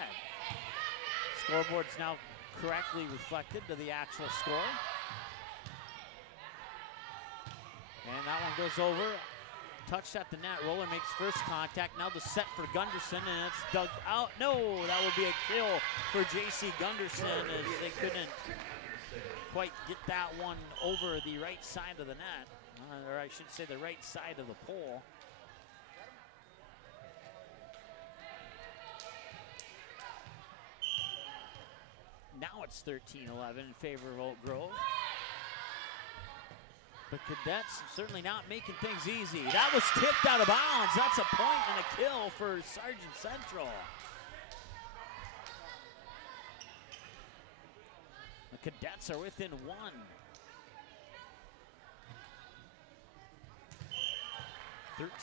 Scoreboard's now correctly reflected to the actual score. And that one goes over. Touched at the net. Roller makes first contact. Now the set for Gunderson, and it's dug out. No, that will be a kill for J.C. Gunderson as they couldn't quite get that one over the right side of the net. Or I should say the right side of the pole. Now it's 13-11 in favor of Oak Grove. But Cadets certainly not making things easy. That was tipped out of bounds. That's a point and a kill for Sargent Central. The Cadets are within 1.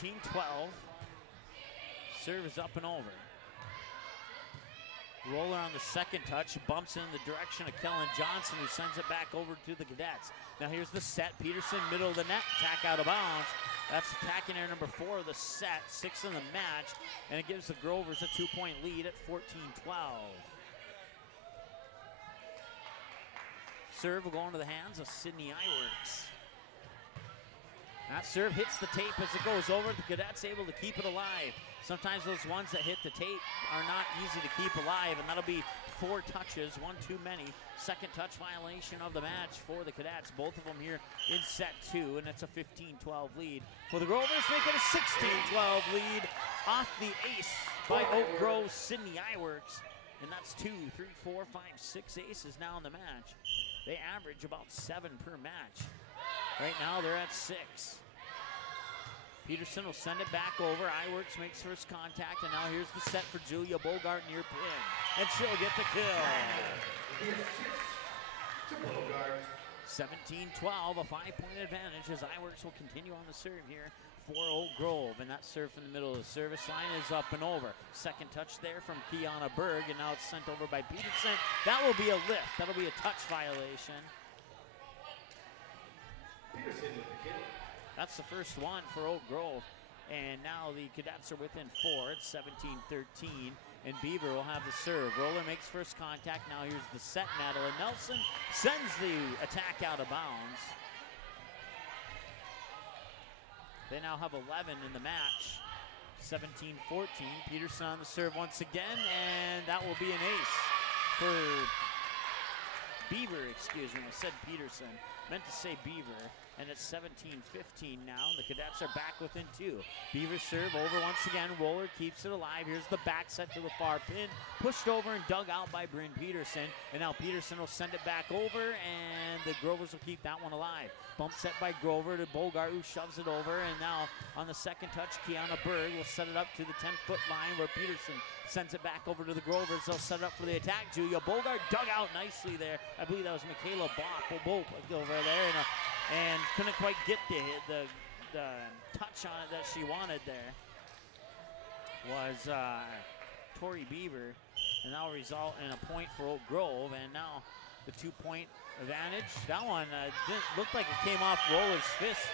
(13-12). Serve is up and over. Roller on the second touch, bumps in the direction of Kellen Johnson, who sends it back over to the Cadets. Now here's the set. Peterson, middle of the net, attack out of bounds. That's attacking error number 4 of the set, 6 in the match, and it gives the Grovers a 2-point lead at 14-12. Serve will go into the hands of Sydney Iwerks. That serve hits the tape as it goes over. The Cadets able to keep it alive. Sometimes those ones that hit the tape are not easy to keep alive, and that'll be 4 touches, 1 too many. Second touch violation of the match for the Cadets. Both of them here in set 2, and it's a 15-12 lead for the Grovers, making a 16-12 lead off the ace by Oak Grove, Sydney Iwerks. And that's 2, 3, 4, 5, 6 aces now in the match. They average about 7 per match. Right now they're at 6. Peterson will send it back over. Iwerks makes first contact, and now here's the set for Julia Bogart near pin. And she'll get the kill. 17-12, a 5-point advantage as Iwerks will continue on the serve here for Oak Grove. And that serve from the middle of the service line is up and over. Second touch there from Kiana Berg, and now it's sent over by Peterson. That will be a lift. That'll be a touch violation. That's the first one for Oak Grove. And now the Cadets are within 4. It's 17-13. And Beaver will have the serve. Roller makes first contact. Now here's the set. Madeline Nelson sends the attack out of bounds. They now have 11 in the match. 17-14. Peterson on the serve once again, and that will be an ace for Beaver, excuse me. I said Peterson. Meant to say Beaver. And it's 17-15 now. The Cadets are back within 2. Beaver serve over once again. Roller keeps it alive. Here's the back set to the far pin. Pushed over and dug out by Bryn Peterson. And now Peterson will send it back over, and the Grovers will keep that one alive. Bump set by Grover to Bogart, who shoves it over. And now on the second touch, Kiana Berg will set it up to the 10-foot line where Peterson sends it back over to the Grovers. They'll set it up for the attack. Julia Bogart dug out nicely there. I believe that was Michaela Bopp over there. And couldn't quite get the touch on it that she wanted there. Was Tori Beaver, and that'll result in a point for Oak Grove. And now the 2-point advantage. That one didn't look like it came off Roller's fist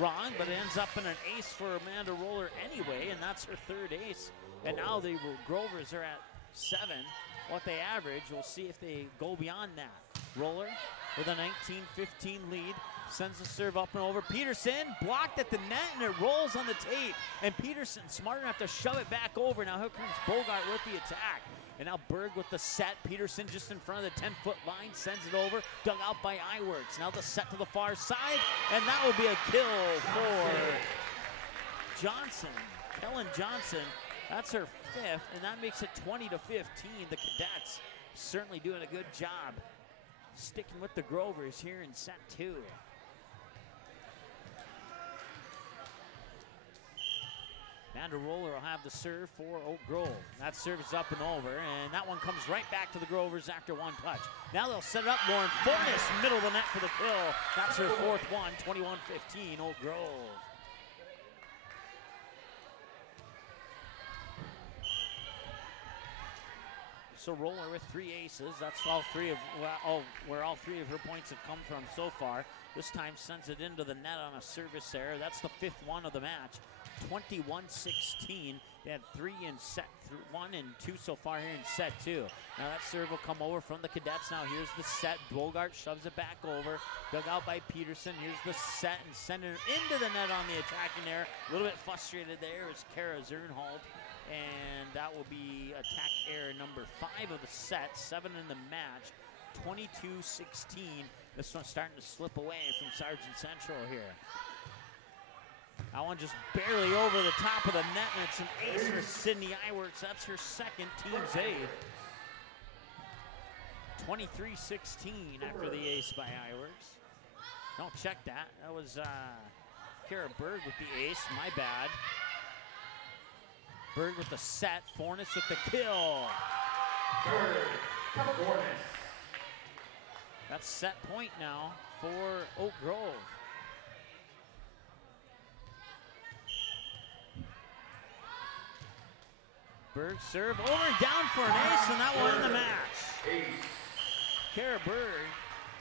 wrong, but it ends up in an ace for Amanda Roller anyway, and that's her 3rd ace. And now the Grovers are at 7. What they average, we'll see if they go beyond that. Roller with a 19-15 lead. Sends the serve up and over. Peterson blocked at the net, and it rolls on the tape. And Peterson smart enough to shove it back over. Now here comes Bogart with the attack. And now Berg with the set. Peterson just in front of the 10-foot line. Sends it over. Dug out by Iwerks. Now the set to the far side. And that will be a kill for Johnson. Kellen Johnson. That's her 5th. And that makes it 20-15. The Cadets certainly doing a good job sticking with the Grovers here in set 2. Amanda Roller will have the serve for Oak Grove. That serve is up and over, and that one comes right back to the Grovers after one touch. Now they'll set it up. Lauren Fornes, middle of the net for the kill. That's her 4th one, 21-15, Oak Grove. So Roller with 3 aces. That's where all 3 of her points have come from so far. This time sends it into the net on a service error. That's the 5th one of the match. 21-16. They had 3 in set 1 and 2 so far here in set 2. Now that serve will come over from the Cadets. Now here's the set. Bogart shoves it back over. Dug out by Peterson. Here's the set and sending it into the net on the attacking there. A little bit frustrated there is Kara Zernhold. And that will be attack error number 5 of the set. 7 in the match. 22-16. This one's starting to slip away from Sargent Central here. That one just barely over the top of the net, and it's an ace for Sydney Iwerks. That's her 2nd, team's 8th. 23-16 after the ace by Iwerks. No, check that. That was Kara Berg with the ace. My bad. Berg with the set. Fornes with the kill. That's set point now for Oak Grove. Berg serve over and down for an ace, and that will end the match. Kara Berg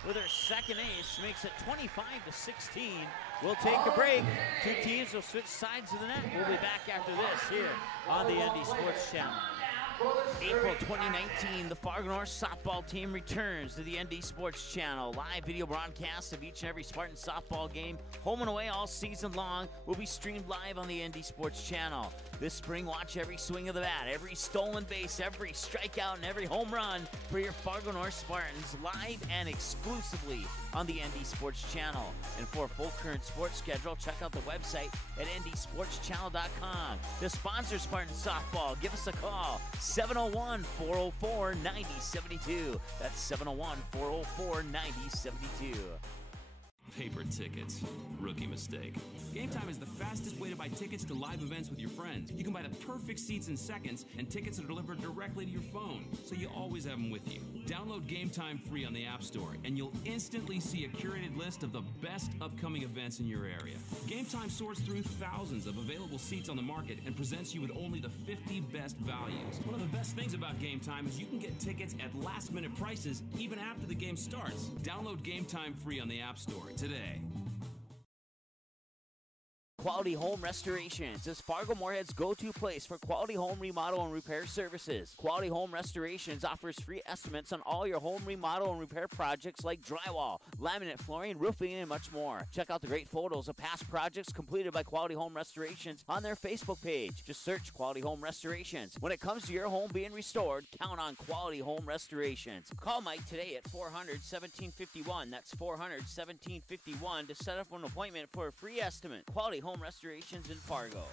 with her 2nd ace makes it 25-16. We'll take a break. 2 teams will switch sides of the net. We'll be back after this here on the ND Sports Channel. April 2019, the Fargo North softball team returns to the ND Sports Channel. Live video broadcasts of each and every Spartan softball game, home and away all season long, will be streamed live on the ND Sports Channel. This spring, watch every swing of the bat, every stolen base, every strikeout, and every home run for your Fargo North Spartans live and exclusively on the ND Sports Channel. And for a full current sports schedule, check out the website at ndsportschannel.com. To sponsor Spartan softball, give us a call, 701-404-9072. That's 701-404-9072. Paper tickets. Rookie mistake. Game Time is the fastest way to buy tickets to live events with your friends. You can buy the perfect seats in seconds, and tickets are delivered directly to your phone, so you always have them with you. Download Game Time free on the App Store, and you'll instantly see a curated list of the best upcoming events in your area. Game Time sorts through thousands of available seats on the market and presents you with only the 50 best values. One of the best things about Game Time is you can get tickets at last-minute prices even after the game starts. Download Game Time free on the App Store today. Quality Home Restorations is Fargo Moorhead's go-to place for quality home remodel and repair services. Quality Home Restorations offers free estimates on all your home remodel and repair projects like drywall, laminate flooring, roofing, and much more. Check out the great photos of past projects completed by Quality Home Restorations on their Facebook page. Just search Quality Home Restorations. When it comes to your home being restored, count on Quality Home Restorations. Call Mike today at 400-1751. That's 400-1751 to set up an appointment for a free estimate. Quality Home Restorations in Fargo.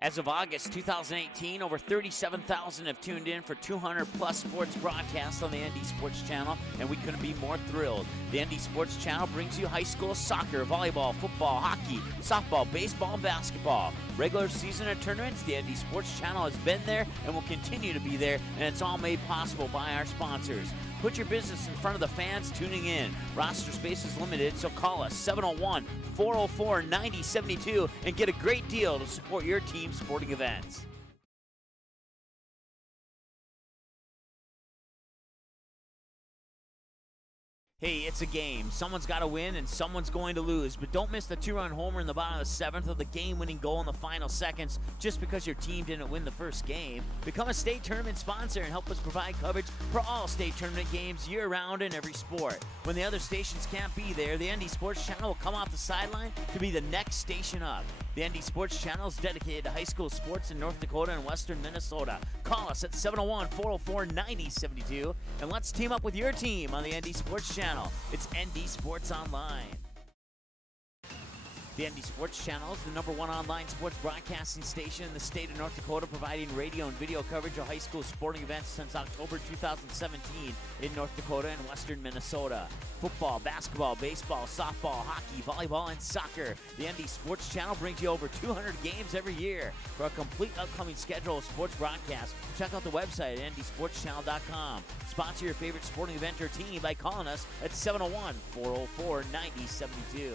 As of August 2018, over 37,000 have tuned in for 200-plus sports broadcasts on the ND Sports Channel, and we couldn't be more thrilled. The ND Sports Channel brings you high school soccer, volleyball, football, hockey, softball, baseball, and basketball. Regular season and tournaments, the ND Sports Channel has been there and will continue to be there, and it's all made possible by our sponsors. Put your business in front of the fans tuning in. Roster space is limited, so call us 701-404-9072 and get a great deal to support your team's sporting events. Hey, it's a game. Someone's got to win and someone's going to lose. But don't miss the two-run homer in the bottom of the seventh or the game-winning goal in the final seconds just because your team didn't win the first game. Become a state tournament sponsor and help us provide coverage for all state tournament games year-round in every sport. When the other stations can't be there, the ND Sports Channel will come off the sideline to be the next station up. The ND Sports Channel is dedicated to high school sports in North Dakota and western Minnesota. Call us at 701-404-9072 and let's team up with your team on the ND Sports Channel. It's ND Sports Online. The ND Sports Channel is the #1 online sports broadcasting station in the state of North Dakota, providing radio and video coverage of high school sporting events since October 2017 in North Dakota and western Minnesota. Football, basketball, baseball, softball, hockey, volleyball, and soccer. The ND Sports Channel brings you over 200 games every year. For a complete upcoming schedule of sports broadcasts, check out the website at ndsportschannel.com. Sponsor your favorite sporting event or team by calling us at 701-404-9072.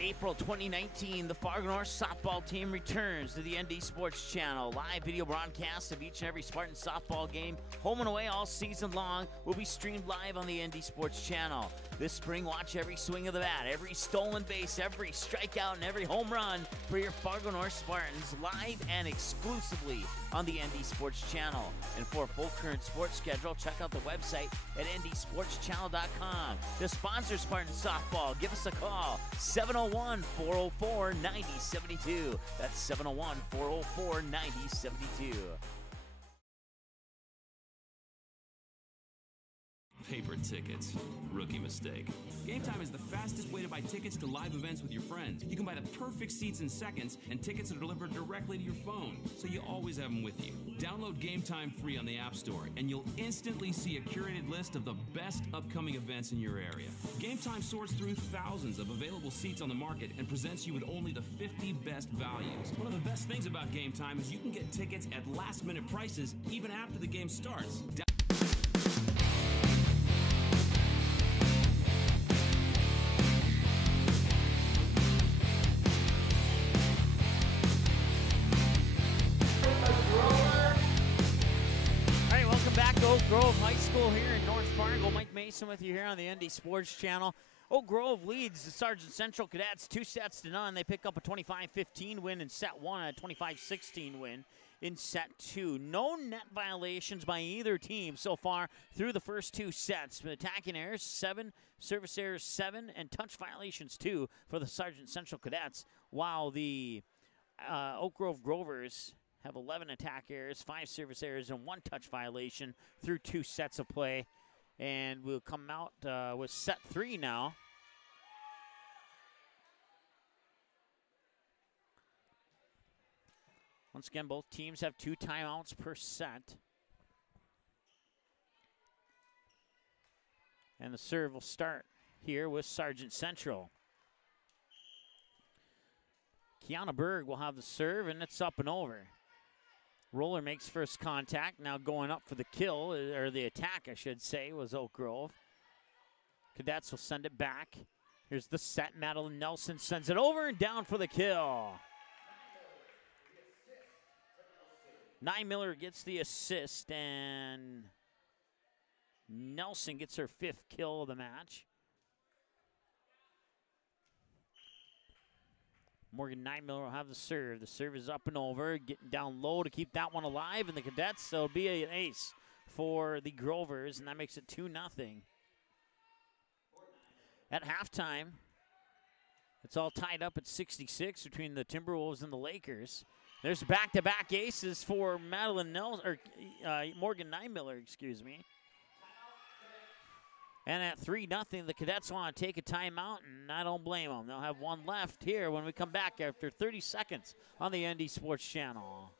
April 2019, the Fargo North softball team returns to the ND Sports Channel. Live video broadcasts of each and every Spartan softball game, home and away all season long, will be streamed live on the ND Sports Channel. This spring, watch every swing of the bat, every stolen base, every strikeout, and every home run for your Fargo North Spartans live and exclusively on the ND Sports Channel. And for a full current sports schedule, check out the website at ndsportschannel.com. To sponsor Spartan softball, give us a call, 701-404-9072. That's 701-404-9072. Paper tickets. Rookie mistake. Game Time is the fastest way to buy tickets to live events with your friends. You can buy the perfect seats in seconds, and tickets are delivered directly to your phone, so you always have them with you. Download Game Time free on the App Store, and you'll instantly see a curated list of the best upcoming events in your area. Game Time sorts through thousands of available seats on the market and presents you with only the 50 best values. One of the best things about Game Time is you can get tickets at last-minute prices even after the game starts. Oak Grove High School here in North Fargo. Mike Mason with you here on the ND Sports Channel. Oak Grove leads the Sargent Central Cadets 2-0. They pick up a 25-15 win in set one and a 25-16 win in set two. No net violations by either team so far through the first two sets. Attacking errors 7, service errors 7, and touch violations 2 for the Sargent Central Cadets, while the Oak Grove Grovers have 11 attack errors, 5 service errors, and 1 touch violation through 2 sets of play. And we'll come out with set 3 now. Once again, both teams have 2 timeouts per set. And the serve will start here with Sargent Central. Kiana Berg will have the serve, and it's up and over. Roller makes first contact. Now going up for the kill, or the attack, I should say, was Oak Grove. Cadets will send it back. Here's the set. Madeline Nelson sends it over and down for the kill. Nye Miller gets the assist, and Nelson gets her 5th kill of the match. Morgan Neimiller will have the serve. The serve is up and over, getting down low to keep that one alive. And the Cadets, so it'll be an ace for the Grovers, and that makes it 2-0. At halftime, it's all tied up at 66 between the Timberwolves and the Lakers. There's back-to-back aces for Madeline Nelson, or Morgan Neimiller, excuse me. And at 3-0, the Cadets want to take a timeout, and I don't blame them. They'll have one left here when we come back after 30 seconds on the ND Sports Channel.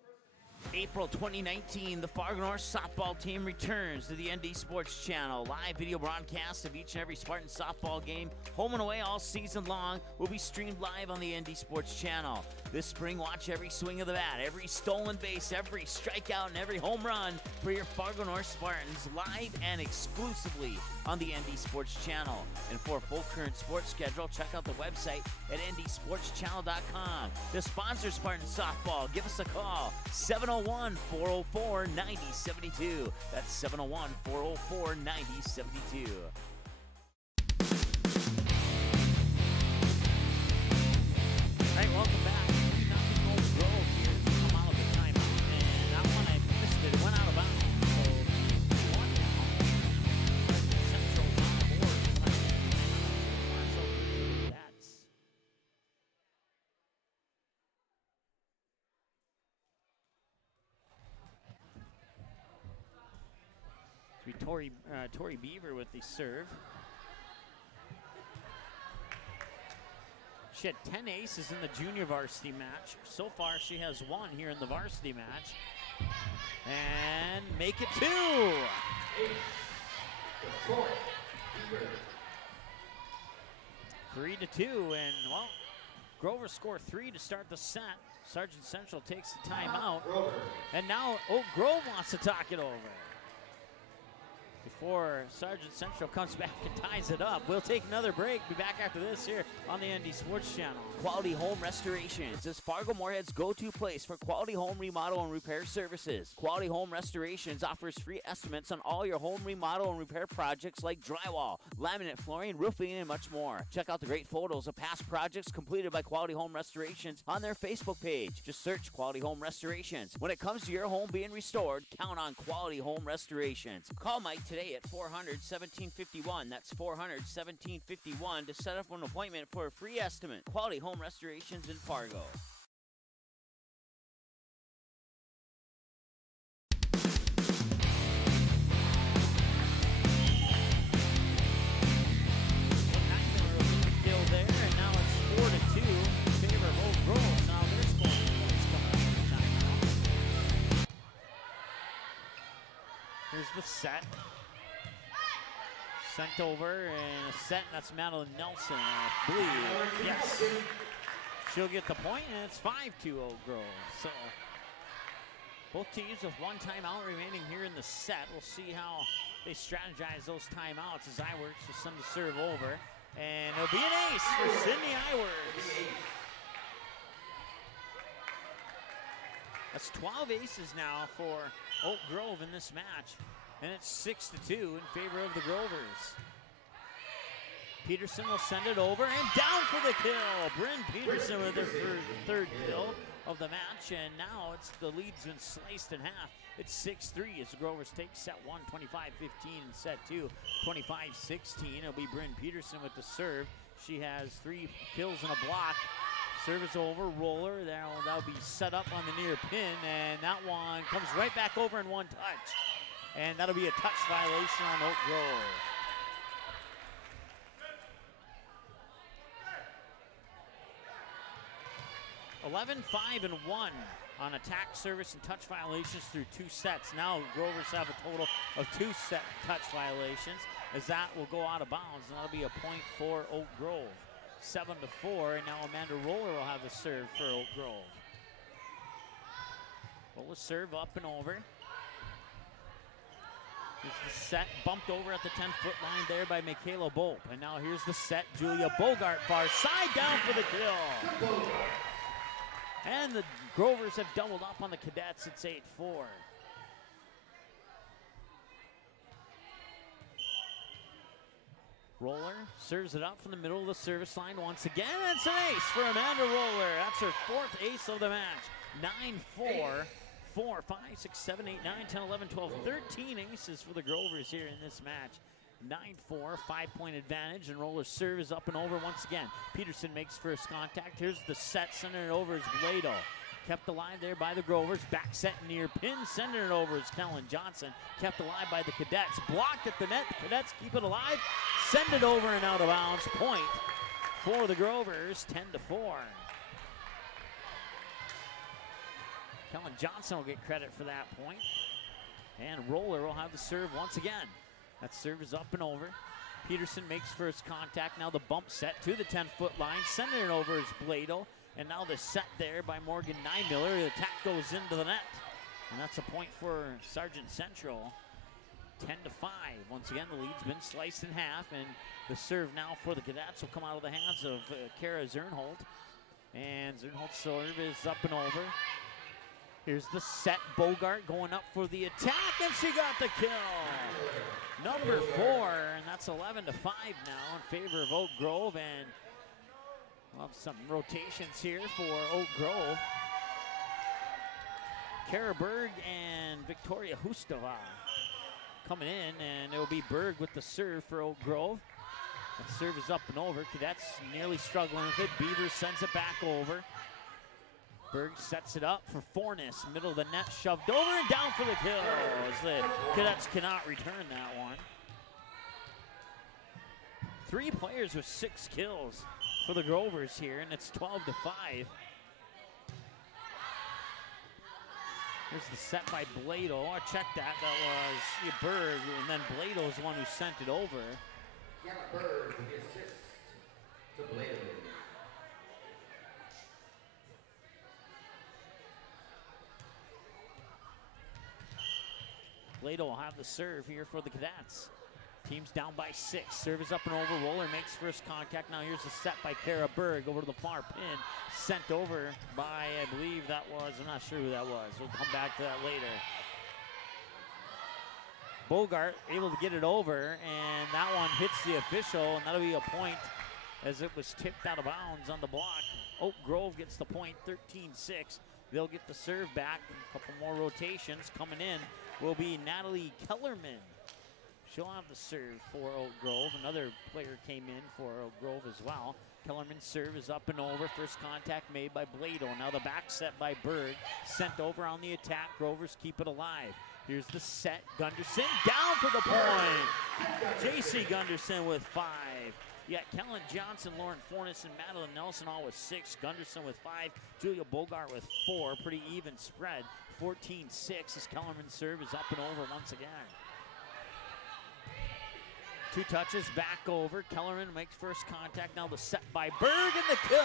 April 2019, the Fargo North softball team returns to the ND Sports Channel. Live video broadcasts of each and every Spartan softball game, home and away all season long, will be streamed live on the ND Sports Channel. This spring, watch every swing of the bat, every stolen base, every strikeout, and every home run for your Fargo North Spartans live and exclusively on the ND Sports Channel. And for a full current sports schedule, check out the website at ndsportschannel.com. To sponsor Spartan softball, give us a call, 701-404-9072. That's 701-404-9072. All right, welcome back. Nothing Old Grove here to come out of the timeout. And that one, I missed it. It went out of bounds. So, 1 now. Central on board. That's Tori Beaver with the serve. She had 10 aces in the junior varsity match. So far, she has 1 here in the varsity match. And make it 2. 3-2, and well, Grover scored 3 to start the set. Sargent Central takes the timeout, and now Oak Grove wants to talk it over. Before Sargent Central comes back and ties it up. We'll take another break. Be back after this here on the ND Sports Channel. Quality Home Restorations is Fargo Moorhead's go-to place for quality home remodel and repair services. Quality Home Restorations offers free estimates on all your home remodel and repair projects like drywall, laminate flooring, roofing, and much more. Check out the great photos of past projects completed by Quality Home Restorations on their Facebook page. Just search Quality Home Restorations. When it comes to your home being restored, count on Quality Home Restorations. Call Mike today at 400-1751. That's 400-1751 to set up an appointment for a free estimate. Quality Home Restorations in Fargo. Still there, and now it's 4-2 in favor of Oak Grove. Now they're scoring points coming up in the timeout. Here's the set. Sent over and a set, and that's Madeline Nelson, I believe. Yes. She'll get the point, and it's 5-2 Oak Grove. So both teams with 1 timeout remaining here in the set. We'll see how they strategize those timeouts as Iwerks will send the serve over. And it'll be an ace for Sydney Iwerks. That's 12 aces now for Oak Grove in this match. And it's 6-2 in favor of the Grovers. Peterson will send it over and down for the kill. Bryn Peterson with her third kill of the match, and now the lead's been sliced in half. It's 6-3 as the Grovers take set 1, 25-15, and set 2, 25-16. It'll be Bryn Peterson with the serve. She has 3 kills and a block. Serve is over, roller. That'll be set up on the near pin, and that one comes right back over in 1 touch. And that'll be a touch violation on Oak Grove. (11-5-1) on attack, service, and touch violations through 2 sets. Now Grovers have a total of 2 set touch violations, as that will go out of bounds, and that'll be a point for Oak Grove. 7-4, and now Amanda Roller will have the serve for Oak Grove. Roller serve up and over. Here's the set, bumped over at the 10-foot line there by Michaela Bolt. And now here's the set, Julia Bogart, far side, down for the kill. And the Grovers have doubled up on the Cadets. It's 8-4. Roller serves it up from the middle of the service line once again. It's an ace for Amanda Roller. That's her 4th ace of the match. 9-4, 4, 5, 6, 7, 8, 9, 10, 11, 12, 13 aces for the Grovers here in this match. 9-4, 5-point advantage, and Roller's serve is up and over once again. Peterson makes first contact. Here's the set, sending it over is Blado. Kept alive there by the Grovers. Back set near pin, sending it over is Kellen Johnson. Kept alive by the Cadets. Blocked at the net. The Cadets keep it alive. Send it over and out of bounds. Point for the Grovers, 10-4. Kellen Johnson will get credit for that point. And Roller will have the serve once again. That serve is up and over. Peterson makes first contact. Now the bump set to the 10-foot line. Sending it over is Blado. And now the set there by Morgan Nymiller. The attack goes into the net. And that's a point for Sargent Central. 10-5. Once again, the lead's been sliced in half. And the serve now for the Cadets will come out of the hands of Kara Zernholt. And Zernholt's serve is up and over. Here's the set. Bogart going up for the attack, and she got the kill. Number 4, and that's 11-5 now in favor of Oak Grove. And we'll have some rotations here for Oak Grove. Kara Berg and Victoria Hustova coming in, and it will be Berg with the serve for Oak Grove. The serve is up and over. Cadets nearly struggling with it. Beavers sends it back over. Berg sets it up for Fornes. Middle of the net, shoved over and down for the kill. As the Cadets cannot return that one. 3 players with 6 kills for the Grovers here, and it's 12-5. Here's the set by Blado. I checked that. That was Berg, and then Blado's the one who sent it over. Yeah, Berg, the assist to Blado. Blado will have the serve here for the Cadets. Team's down by 6. Serve is up and over. Roller makes first contact. Now here's the set by Kara Berg over to the far pin. Sent over by, I believe that was, I'm not sure who that was. We'll come back to that later. Bogart able to get it over, and that one hits the official, and that'll be a point as it was tipped out of bounds on the block. Oak Grove gets the point, 13-6. They'll get the serve back. A couple more rotations coming in will be Natalie Kellerman. She'll have the serve for Oak Grove. Another player came in for Oak Grove as well. Kellerman's serve is up and over. First contact made by Blado. Now the back set by Berg. Sent over on the attack. Grovers keep it alive. Here's the set. Gunderson down for the point. J.C. Gunderson with 5. You got Kellen Johnson, Lauren Fornes, and Madeline Nelson all with 6. Gunderson with 5. Julia Bogart with 4. Pretty even spread. 14-6 as Kellerman's serve is up and over once again. 2 touches back over. Kellerman makes first contact. Now the set by Berg and the kill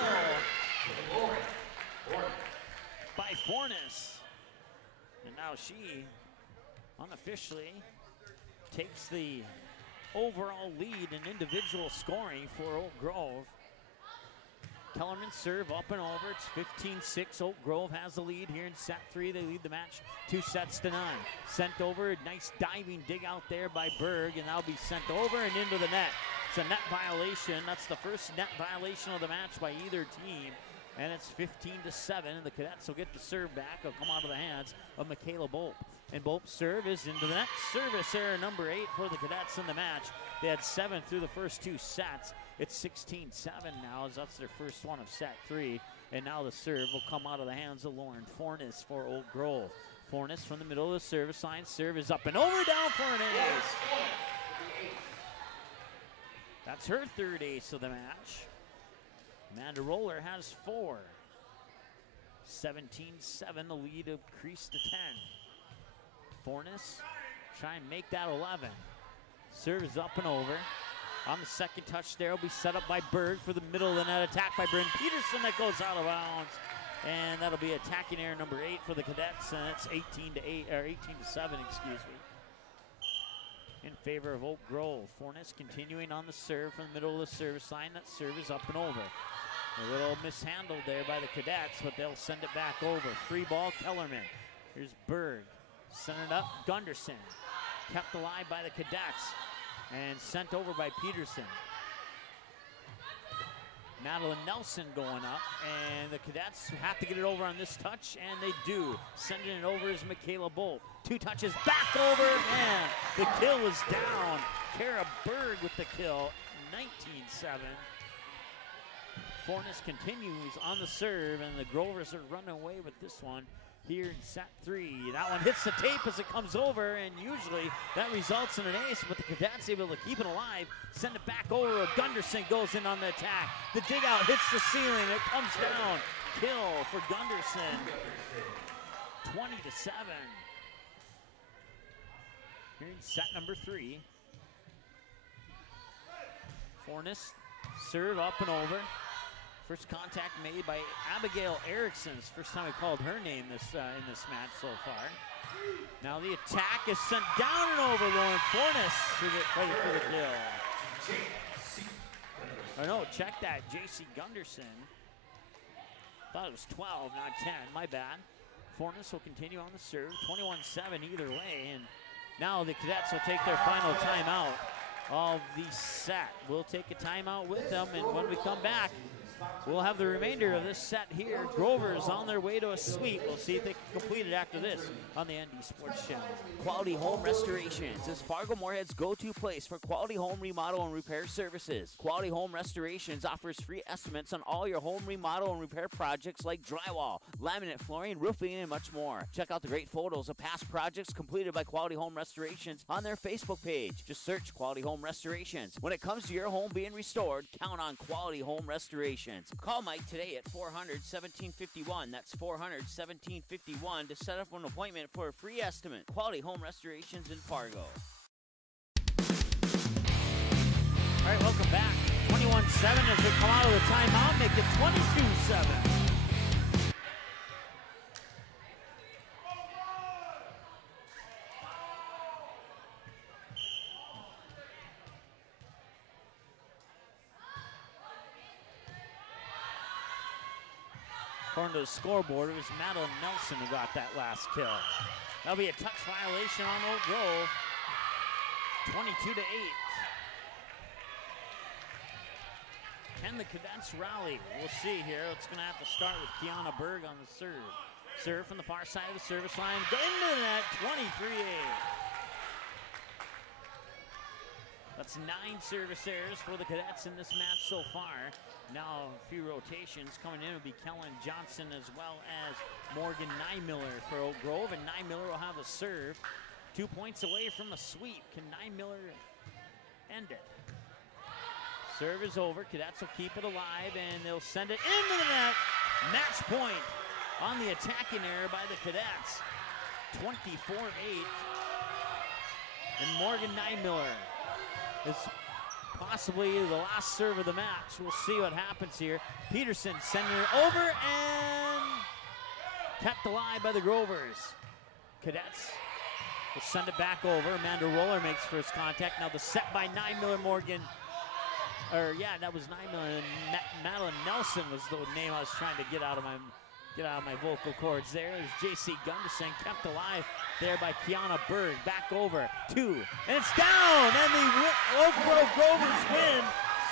by Fornes. And now she unofficially takes the overall lead in individual scoring for Oak Grove. Kellerman's serve up and over. It's 15-6. Oak Grove has the lead here in set 3. They lead the match 2-9. Sent over. Nice diving dig out there by Berg, and that'll be sent over and into the net. It's a net violation. That's the first net violation of the match by either team. And it's 15-7. And the Cadets will get the serve back. It'll come out of the hands of Michaela Bolt. And Bolt's serve is into the net. Service error number 8 for the Cadets in the match. They had 7 through the first 2 sets. It's 16-7 now, as that's their first one of set 3. And now the serve will come out of the hands of Lauren Fornes for Oak Grove. Fornes from the middle of the service line. Serve is up and over, down for an ace. That's her 3rd ace of the match. Amanda Roller has 4. 17-7, the lead increased to 10. Fornes try and make that 11. Serve is up and over. On the second touch there will be set up by Berg for the middle of the net attack by Bryn Peterson that goes out of bounds. And that'll be attacking error number 8 for the Cadets, and it's 18-8 or 18-7, excuse me, in favor of Oak Grove. Fornes continuing on the serve from the middle of the service line. That serve is up and over. A little mishandled there by the Cadets, but they'll send it back over. Free ball, Kellerman. Here's Berg. Send it up, Gunderson. Kept alive by the Cadets. and sent over by Peterson. Madeline Nelson going up, and the Cadets have to get it over on this touch, and they do. Sending it over is Michaela Bolt. 2 touches, back over, and the kill is down. Kara Berg with the kill, 19-7. Fornes continues on the serve, and the Grovers are running away with this one here in set 3. That one hits the tape as it comes over, and usually that results in an ace, but the Cadets able to keep it alive, send it back over. Gunderson goes in on the attack. The dig out hits the ceiling, it comes down. Kill for Gunderson, 20-7. Here in set number 3. Fornes, serve up and over. First contact made by Abigail Erickson. First time we called her name in this match so far. Now the attack is sent down and over. Lauren Fornes to get credit for the kill. Or no, check that. J.C. Gunderson. Thought it was 12, not 10. My bad. Fornes will continue on the serve. 21-7 either way. And now the Cadets will take their final timeout of the set. We'll take a timeout with them, and when we come back, we'll have the remainder of this set here. Grovers on their way to a sweep. We'll see if they can complete it after this on the ND Sports Channel. Quality Home Restorations is Fargo Moorhead's go-to place for quality home remodel and repair services. Quality Home Restorations offers free estimates on all your home remodel and repair projects like drywall, laminate flooring, roofing, and much more. Check out the great photos of past projects completed by Quality Home Restorations on their Facebook page. Just search Quality Home Restorations. When it comes to your home being restored, count on Quality Home Restorations. Call Mike today at 400-1751. That's 400-1751 to set up an appointment for a free estimate. Quality Home Restorations in Fargo. All right, welcome back. 21-7 as we come out of the timeout, make it 22-7. According to the scoreboard, it was Madeline Nelson who got that last kill. That'll be a touch violation on Oak Grove. 22-8. Can the Cadets rally? We'll see here. It's going to have to start with Kiana Berg on the serve. Serve from the far side of the service line. Into the net, 23-8. That's 9 service errors for the Cadets in this match so far. Now a few rotations coming in will be Kellen Johnson as well as Morgan Nymiller for Oak Grove, and Nymiller will have a serve. 2 points away from a sweep. Can Nymiller end it? Serve is over. Cadets will keep it alive, and they'll send it into the net. Match point on the attacking error by the Cadets. 24-8. And Morgan Nymiller is possibly the last serve of the match. We'll see what happens here. Peterson sending it over and kept alive by the Grovers. Cadets will send it back over. Amanda Roller makes first contact. Now the set by Nymiller Morgan. That was Nymiller. And Madeline Nelson was the name I was trying to get out of my vocal cords there. There's J.C. Gunderson kept alive there by Kiana Berg. Back over 2. And it's down! And the Oak Grove Grovers win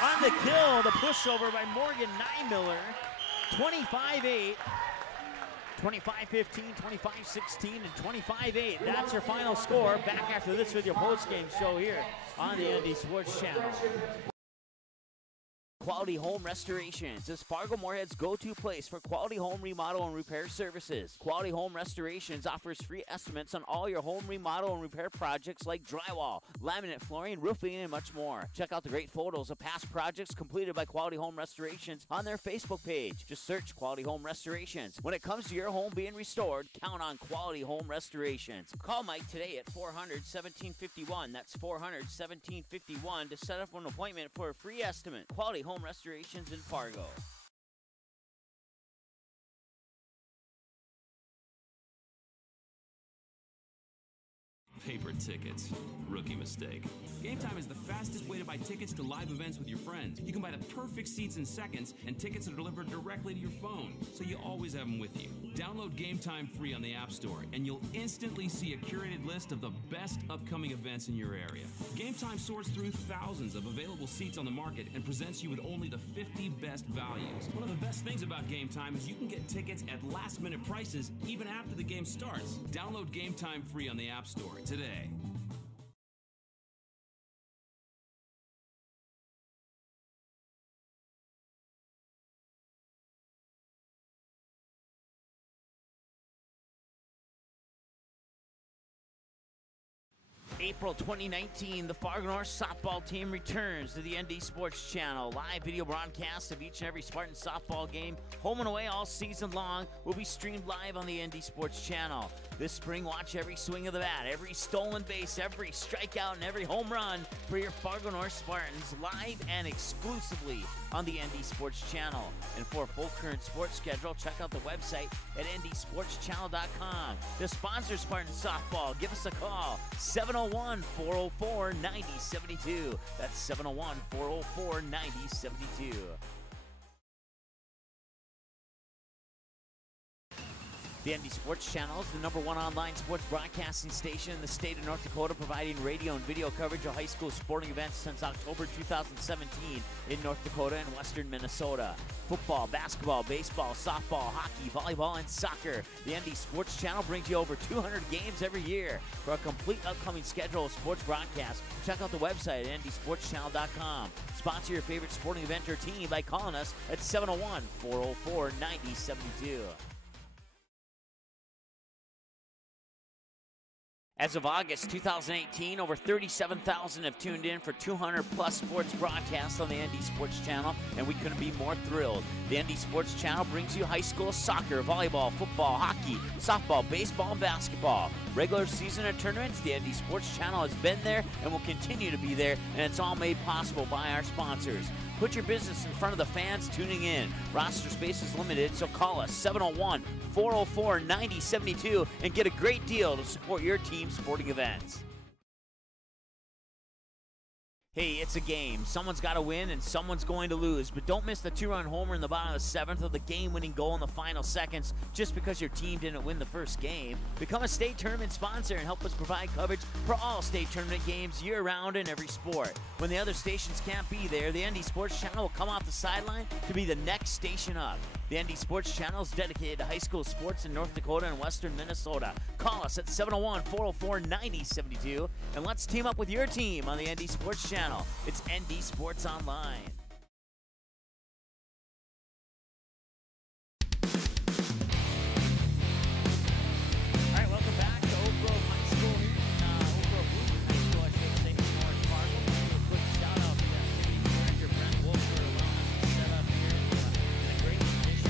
on the kill. The pushover by Morgan Nymiller. 25-8. 25-15, 25-16, and 25-8. That's your final score. Back after this with your post-game show here on the ND Sports Channel. Quality Home Restorations is Fargo Moorhead's go-to place for quality home remodel and repair services. Quality Home Restorations offers free estimates on all your home remodel and repair projects like drywall, laminate flooring, roofing, and much more. Check out the great photos of past projects completed by Quality Home Restorations on their Facebook page. Just search Quality Home Restorations. When it comes to your home being restored, count on Quality Home Restorations. Call Mike today at 400-1751. That's 400-1751 to set up an appointment for a free estimate. Quality Home Restorations in Fargo. Paper tickets. Rookie mistake. Game Time is the fastest way to buy tickets to live events with your friends. You can buy the perfect seats in seconds, and tickets are delivered directly to your phone, so you always have them with you. Download Game Time free on the App Store, and you'll instantly see a curated list of the best upcoming events in your area. Game Time sorts through thousands of available seats on the market and presents you with only the 50 best values. One of the best things about Game Time is you can get tickets at last-minute prices even after the game starts. Download Game Time free on the App Store today. April 2019, the Fargo North softball team returns to the ND Sports Channel. Live video broadcasts of each and every Spartan softball game, home and away all season long, will be streamed live on the ND Sports Channel. This spring, watch every swing of the bat, every stolen base, every strikeout, and every home run for your Fargo North Spartans live and exclusively on the ND Sports Channel. And for a full current sports schedule, check out the website at ndsportschannel.com. To sponsor Spartan softball, give us a call, 701-404-9072. That's 701-404-9072. The ND Sports Channel is the #1 online sports broadcasting station in the state of North Dakota, providing radio and video coverage of high school sporting events since October 2017 in North Dakota and western Minnesota. Football, basketball, baseball, softball, hockey, volleyball, and soccer. The ND Sports Channel brings you over 200 games every year. For a complete upcoming schedule of sports broadcasts, check out the website at ndsportschannel.com. Sponsor your favorite sporting event or team by calling us at 701-404-9072. As of August 2018, over 37,000 have tuned in for 200-plus sports broadcasts on the ND Sports Channel, and we couldn't be more thrilled. The ND Sports Channel brings you high school soccer, volleyball, football, hockey, softball, baseball, and basketball. Regular season and tournaments, the ND Sports Channel has been there and will continue to be there, and it's all made possible by our sponsors. Put your business in front of the fans tuning in. Roster space is limited, so call us 701-404-9072 and get a great deal to support your team's sporting events. Hey, it's a game. Someone's got to win and someone's going to lose. But don't miss the 2-run homer in the bottom of the 7th or the game-winning goal in the final seconds just because your team didn't win the first game. Become a state tournament sponsor and help us provide coverage for all state tournament games year-round in every sport. When the other stations can't be there, the ND Sports Channel will come off the sideline to be the next station up. The ND Sports Channel is dedicated to high school sports in North Dakota and western Minnesota. Call us at 701-404-9072 and let's team up with your team on the ND Sports Channel. It's ND Sports Online. All right, welcome back to Oak Grove High School here. Oak Grove Lutheran High School, I should say, in North Fargo. We'll do a quick shout out to the activity director, Brent Wolf, for allowing us to set up here in a great condition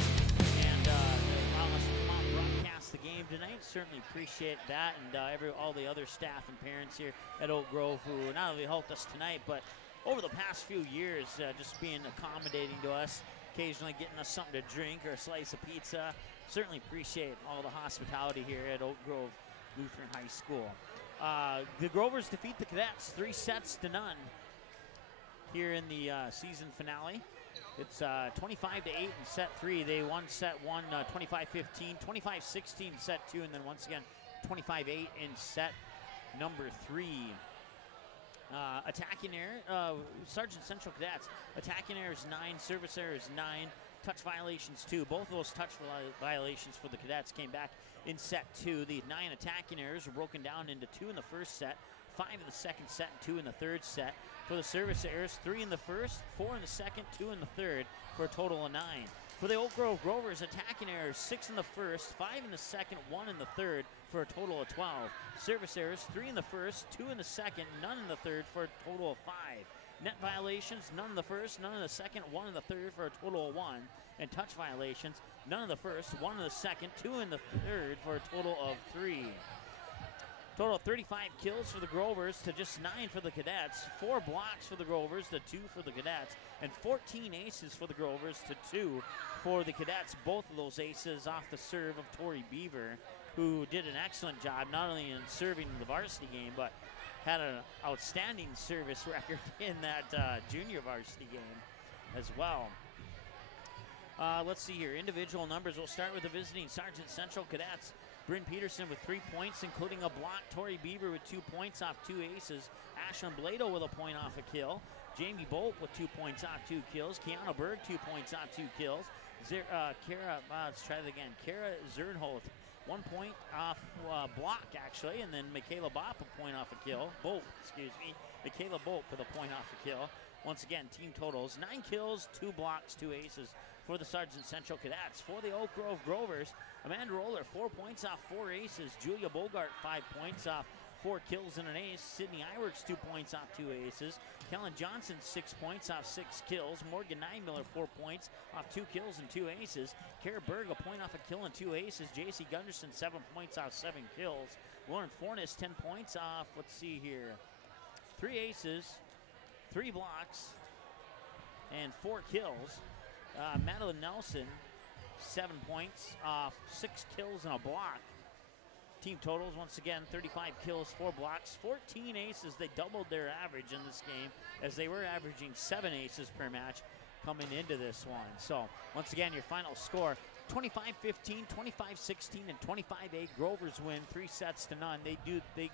and allowing us to come out and broadcast the game tonight. Certainly appreciate that, and all the other staff and parents here at Oak Grove who not only helped us tonight, but over the past few years, just being accommodating to us, occasionally getting us something to drink or a slice of pizza. Certainly appreciate all the hospitality here at Oak Grove Lutheran High School. The Grovers defeat the Cadets 3-0 here in the season finale. It's 25-8 in set 3. They won set 1 25-15, 25-16 in set 2, and then once again 25-8 in set number 3. Attacking error, Sargent Central Cadets, attacking errors 9, service errors 9, touch violations 2. Both of those touch violations for the Cadets came back in set 2. The 9 attacking errors were broken down into 2 in the first set, 5 in the second set, and 2 in the third set. For the service errors, 3 in the first, 4 in the second, 2 in the third, for a total of 9. For the Oak Grove Grovers, attacking errors, 6 in the first, 5 in the second, 1 in the third, for a total of 12. Service errors, 3 in the first, 2 in the second, none in the third, for a total of 5. Net violations, none in the first, none in the second, 1 in the third, for a total of 1. And touch violations, none in the first, 1 in the second, 2 in the third, for a total of 3. Total of 35 kills for the Grovers to just 9 for the Cadets, 4 blocks for the Grovers to 2 for the Cadets, and 14 aces for the Grovers to 2 for the Cadets. Both of those aces off the serve of Tori Beaver. who did an excellent job, not only in serving the varsity game, but had an outstanding service record in that junior varsity game as well. Let's see here. Individual numbers. We'll start with the visiting Sargent Central Cadets. Bryn Peterson with 3 points, including a block. Tori Beaver with 2 points off 2 aces. Ashlyn Blado with a point off a kill. Jamie Bolt with 2 points off 2 kills. Kiana Berg 2 points off 2 kills. Let's try that again. Kara Zernholt 1 point off block, actually, and then Michaela Bolt a point off a kill. Michaela Bolt with a point off a kill. Once again, team totals 9 kills, 2 blocks, 2 aces for the Sargent Central Cadets. For the Oak Grove Grovers, Amanda Roller 4 points off 4 aces. Julia Bogart 5 points off 4 kills and an ace. Sydney Iwerks 2 points off 2 aces. Kellen Johnson 6 points off 6 kills. Morgan Niemiller 4 points off 2 kills and 2 aces. Kara Berg a point off a kill and 2 aces. JC Gunderson 7 points off 7 kills. Lauren Fornes 10 points off, let's see here, 3 aces, 3 blocks, and 4 kills. Madeline Nelson 7 points off 6 kills and a block. Team totals, once again, 35 kills, 4 blocks, 14 aces. They doubled their average in this game as they were averaging 7 aces per match coming into this one. So, once again, your final score, 25-15, 25-16, and 25-8. Grovers win 3 sets to none. They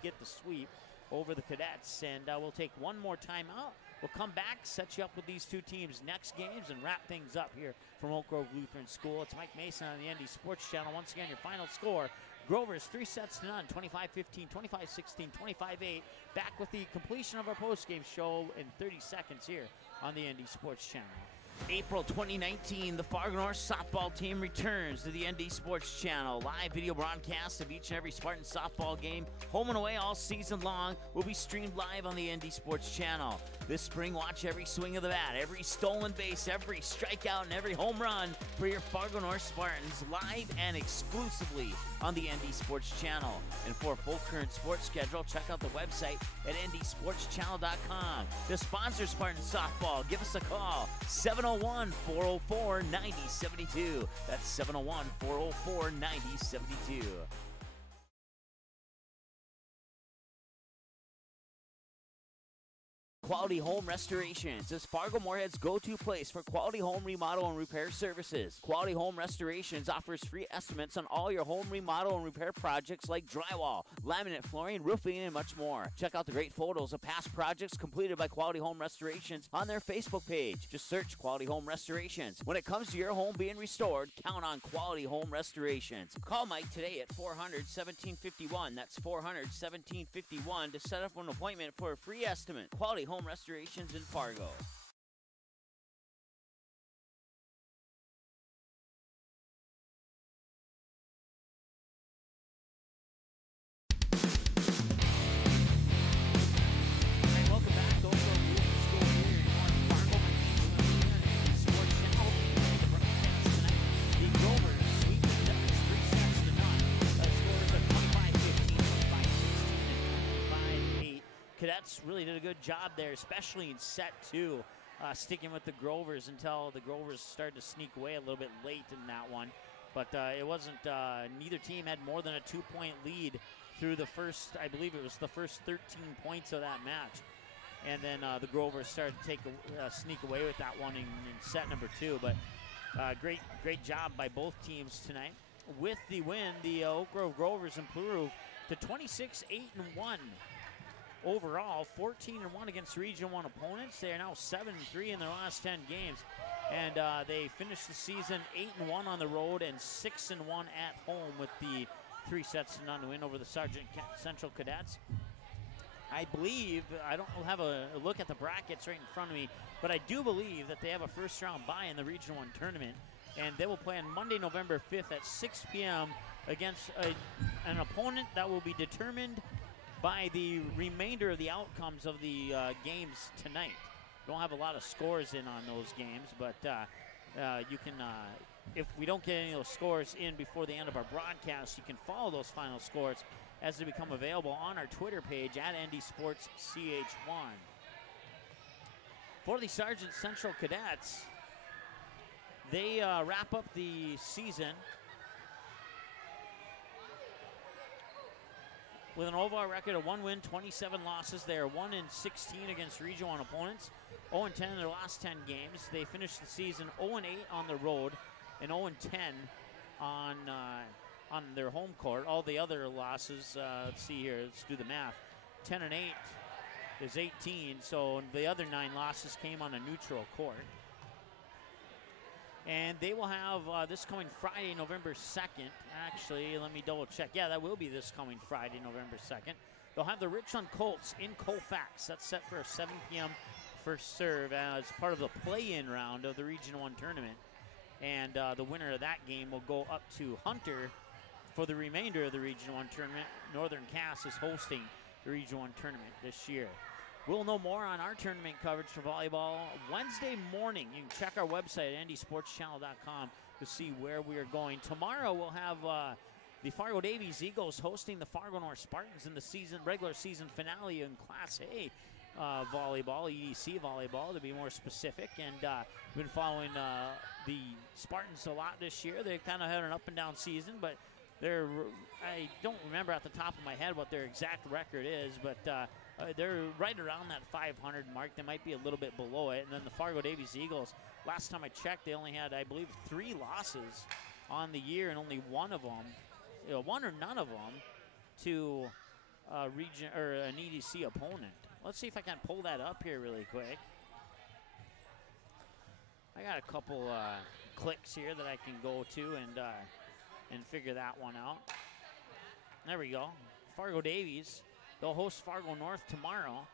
get the sweep over the Cadets. And we'll take one more timeout. We'll come back, set you up with these two teams' next games, and wrap things up here from Oak Grove Lutheran School. It's Mike Mason on the ND Sports Channel. Once again, your final score, Grovers 3 sets to none, 25-15, 25-16, 25-8. Back with the completion of our postgame show in 30 seconds here on the ND Sports Channel. April 2019, the Fargo North softball team returns to the ND Sports Channel. Live video broadcasts of each and every Spartan softball game, home and away all season long, will be streamed live on the ND Sports Channel. This spring, watch every swing of the bat, every stolen base, every strikeout, and every home run for your Fargo North Spartans live and exclusively on the ND Sports Channel. And for a full current sports schedule, check out the website at ndsportschannel.com. To sponsor Spartan softball, give us a call, 701-404-9072. That's 701-404-9072. Quality Home Restorations is Fargo Moorhead's go-to place for quality home remodel and repair services. Quality Home Restorations offers free estimates on all your home remodel and repair projects like drywall, laminate flooring, roofing, and much more. Check out the great photos of past projects completed by Quality Home Restorations on their Facebook page. Just search Quality Home Restorations. When it comes to your home being restored, count on Quality Home Restorations. Call Mike today at 400-1751. That's 400-1751 to set up an appointment for a free estimate. Quality Home Restorations in Fargo. Welcome back to Oak Grove Lutheran School here in North Fargo. My name's Sports Channel. The broadcast tonight. The Grovers sweep the Ducks 3 sets to none. Scores are 25-15, 25-16, and 25-8. Cadets really did a good job there, especially in set 2, sticking with the Grovers until the Grovers started to sneak away a little bit late in that one. But it wasn't, neither team had more than a 2-point lead through the first, I believe it was the first 13 points of that match. And then the Grovers started to sneak away with that one in set number 2. But great job by both teams tonight. With the win, the Oak Grove Grovers improved to 26-8-1. Overall, 14-1 against Region 1 opponents. They are now 7-3 in their last 10 games. And they finished the season 8-1 on the road and 6-1 at home with the 3 sets to none win over the Sargent Central Cadets. I believe, I don't have a look at the brackets right in front of me, but I do believe that they have a first round bye in the Region 1 tournament. And they will play on Monday, November 5th at 6 p.m. against an opponent that will be determined by the remainder of the outcomes of the games tonight. Don't have a lot of scores in on those games, but you can, if we don't get any of those scores in before the end of our broadcast, you can follow those final scores as they become available on our Twitter page at ND Sports CH1. For the Sargent Central Cadets, they wrap up the season with an overall record of 1 win, 27 losses. They are 1-16 against Region 1 opponents, 0-10 in their last 10 games. They finished the season 0-8 on the road and 0-10 on their home court. All the other losses, let's see here, let's do the math. 10-8 is 18, so the other 9 losses came on a neutral court. And they will have this coming Friday, November 2nd. Actually, let me double check. Yeah, that will be this coming Friday, November 2nd. They'll have the Richland Colts in Colfax. That's set for a 7 p.m. first serve as part of the play-in round of the Region 1 tournament. And the winner of that game will go up to Hunter for the remainder of the Region 1 tournament. Northern Cass is hosting the Region 1 tournament this year. We'll know more on our tournament coverage for volleyball Wednesday morning. You can check our website at ndsportschannel.com to see where we are going. Tomorrow we'll have the Fargo Davies Eagles hosting the Fargo North Spartans in the regular season finale in Class A volleyball, EDC volleyball to be more specific. And we've been following the Spartans a lot this year. They've kind of had an up and down season, but I don't remember at the top of my head what their exact record is, but they're right around that 500 mark. They might be a little bit below it. And then the Fargo Davies Eagles, last time I checked, they only had, I believe, 3 losses on the year, and only one of them, one or none of them, to region or an EDC opponent. Let's see if I can pull that up here really quick. I got a couple clicks here that I can go to and figure that one out. There we go. Fargo Davies. They'll host Fargo North tomorrow,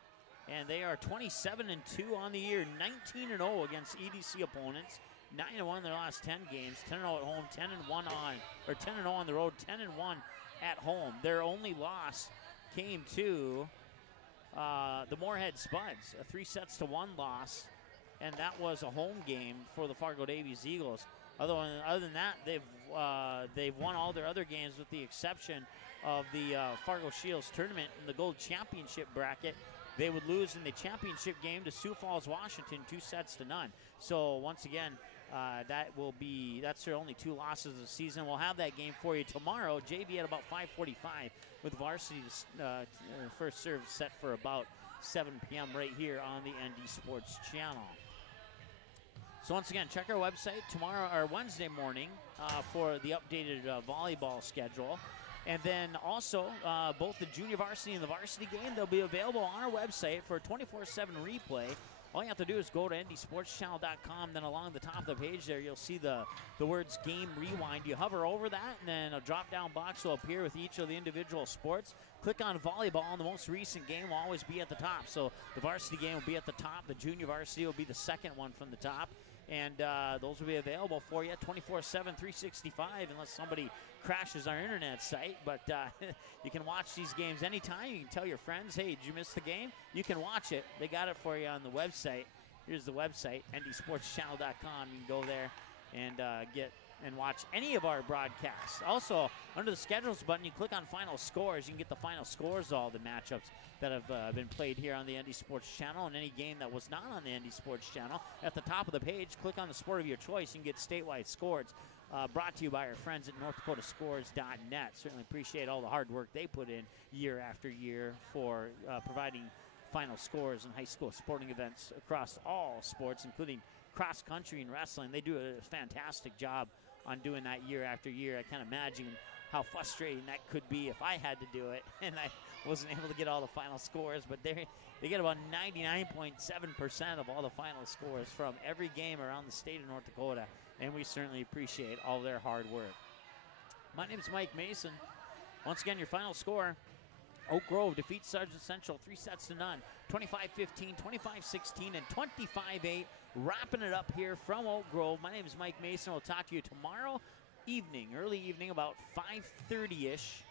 and they are 27-2 on the year, 19-0 against EDC opponents, 9-1 in their last 10 games, 10-0 at home, 10-0 on the road, 10-1 at home. Their only loss came to the Moorhead Spuds, a 3-1 loss, and that was a home game for the Fargo Davies Eagles. Other than that, they've won all their other games with the exception of the Fargo Shields tournament in the Gold Championship bracket. They would lose in the championship game to Sioux Falls, Washington, 2-0. So once again, that's their only 2 losses of the season. We'll have that game for you tomorrow, JV at about 5:45, with varsity's first serve set for about 7 p.m. right here on the ND Sports Channel. So once again, check our website tomorrow or Wednesday morning for the updated volleyball schedule. And then also, both the junior varsity and the varsity game, they'll be available on our website for a 24/7 replay. All you have to do is go to ndsportschannel.com. Then along the top of the page there, you'll see the words Game Rewind. You hover over that, and then a drop-down box will appear with each of the individual sports. Click on volleyball, and the most recent game will always be at the top. So the varsity game will be at the top. The junior varsity will be the second one from the top. And those will be available for you 24/7, 365, unless somebody crashes our internet site. But you can watch these games anytime. You can tell your friends, hey, did you miss the game? You can watch it. They got it for you on the website. Here's the website, ndsportschannel.com. You can go there and get and watch any of our broadcasts. Also, under the schedules button, you click on final scores. You can get the final scores of all the matchups that have been played here on the ND Sports Channel, and any game that was not on the ND Sports Channel. At the top of the page, click on the sport of your choice. You can get statewide scores brought to you by our friends at NorthDakotaScores.net. Certainly appreciate all the hard work they put in year after year for providing final scores in high school sporting events across all sports, including cross country and wrestling. They do a fantastic job on doing that year after year. I can't imagine how frustrating that could be if I had to do it and I wasn't able to get all the final scores, but they get about 99.7% of all the final scores from every game around the state of North Dakota, and we certainly appreciate all their hard work. My name is Mike Mason. Once again, your final score: Oak Grove defeats Sargent Central 3-0, 25-15, 25-16, and 25-8. Wrapping it up here from Oak Grove. My name is Mike Mason. We'll talk to you tomorrow evening, early evening, about 5:30-ish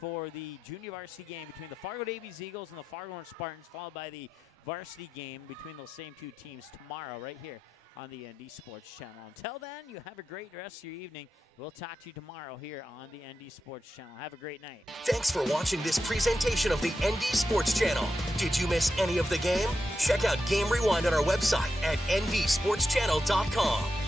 for the junior varsity game between the Fargo Davies Eagles and the Fargo North Spartans, followed by the varsity game between those same 2 teams tomorrow right here on the ND Sports Channel. Until then, you have a great rest of your evening. We'll talk to you tomorrow here on the ND Sports Channel. Have a great night. Thanks for watching this presentation of the ND Sports Channel. Did you miss any of the game? Check out Game Rewind on our website at ndsportschannel.com.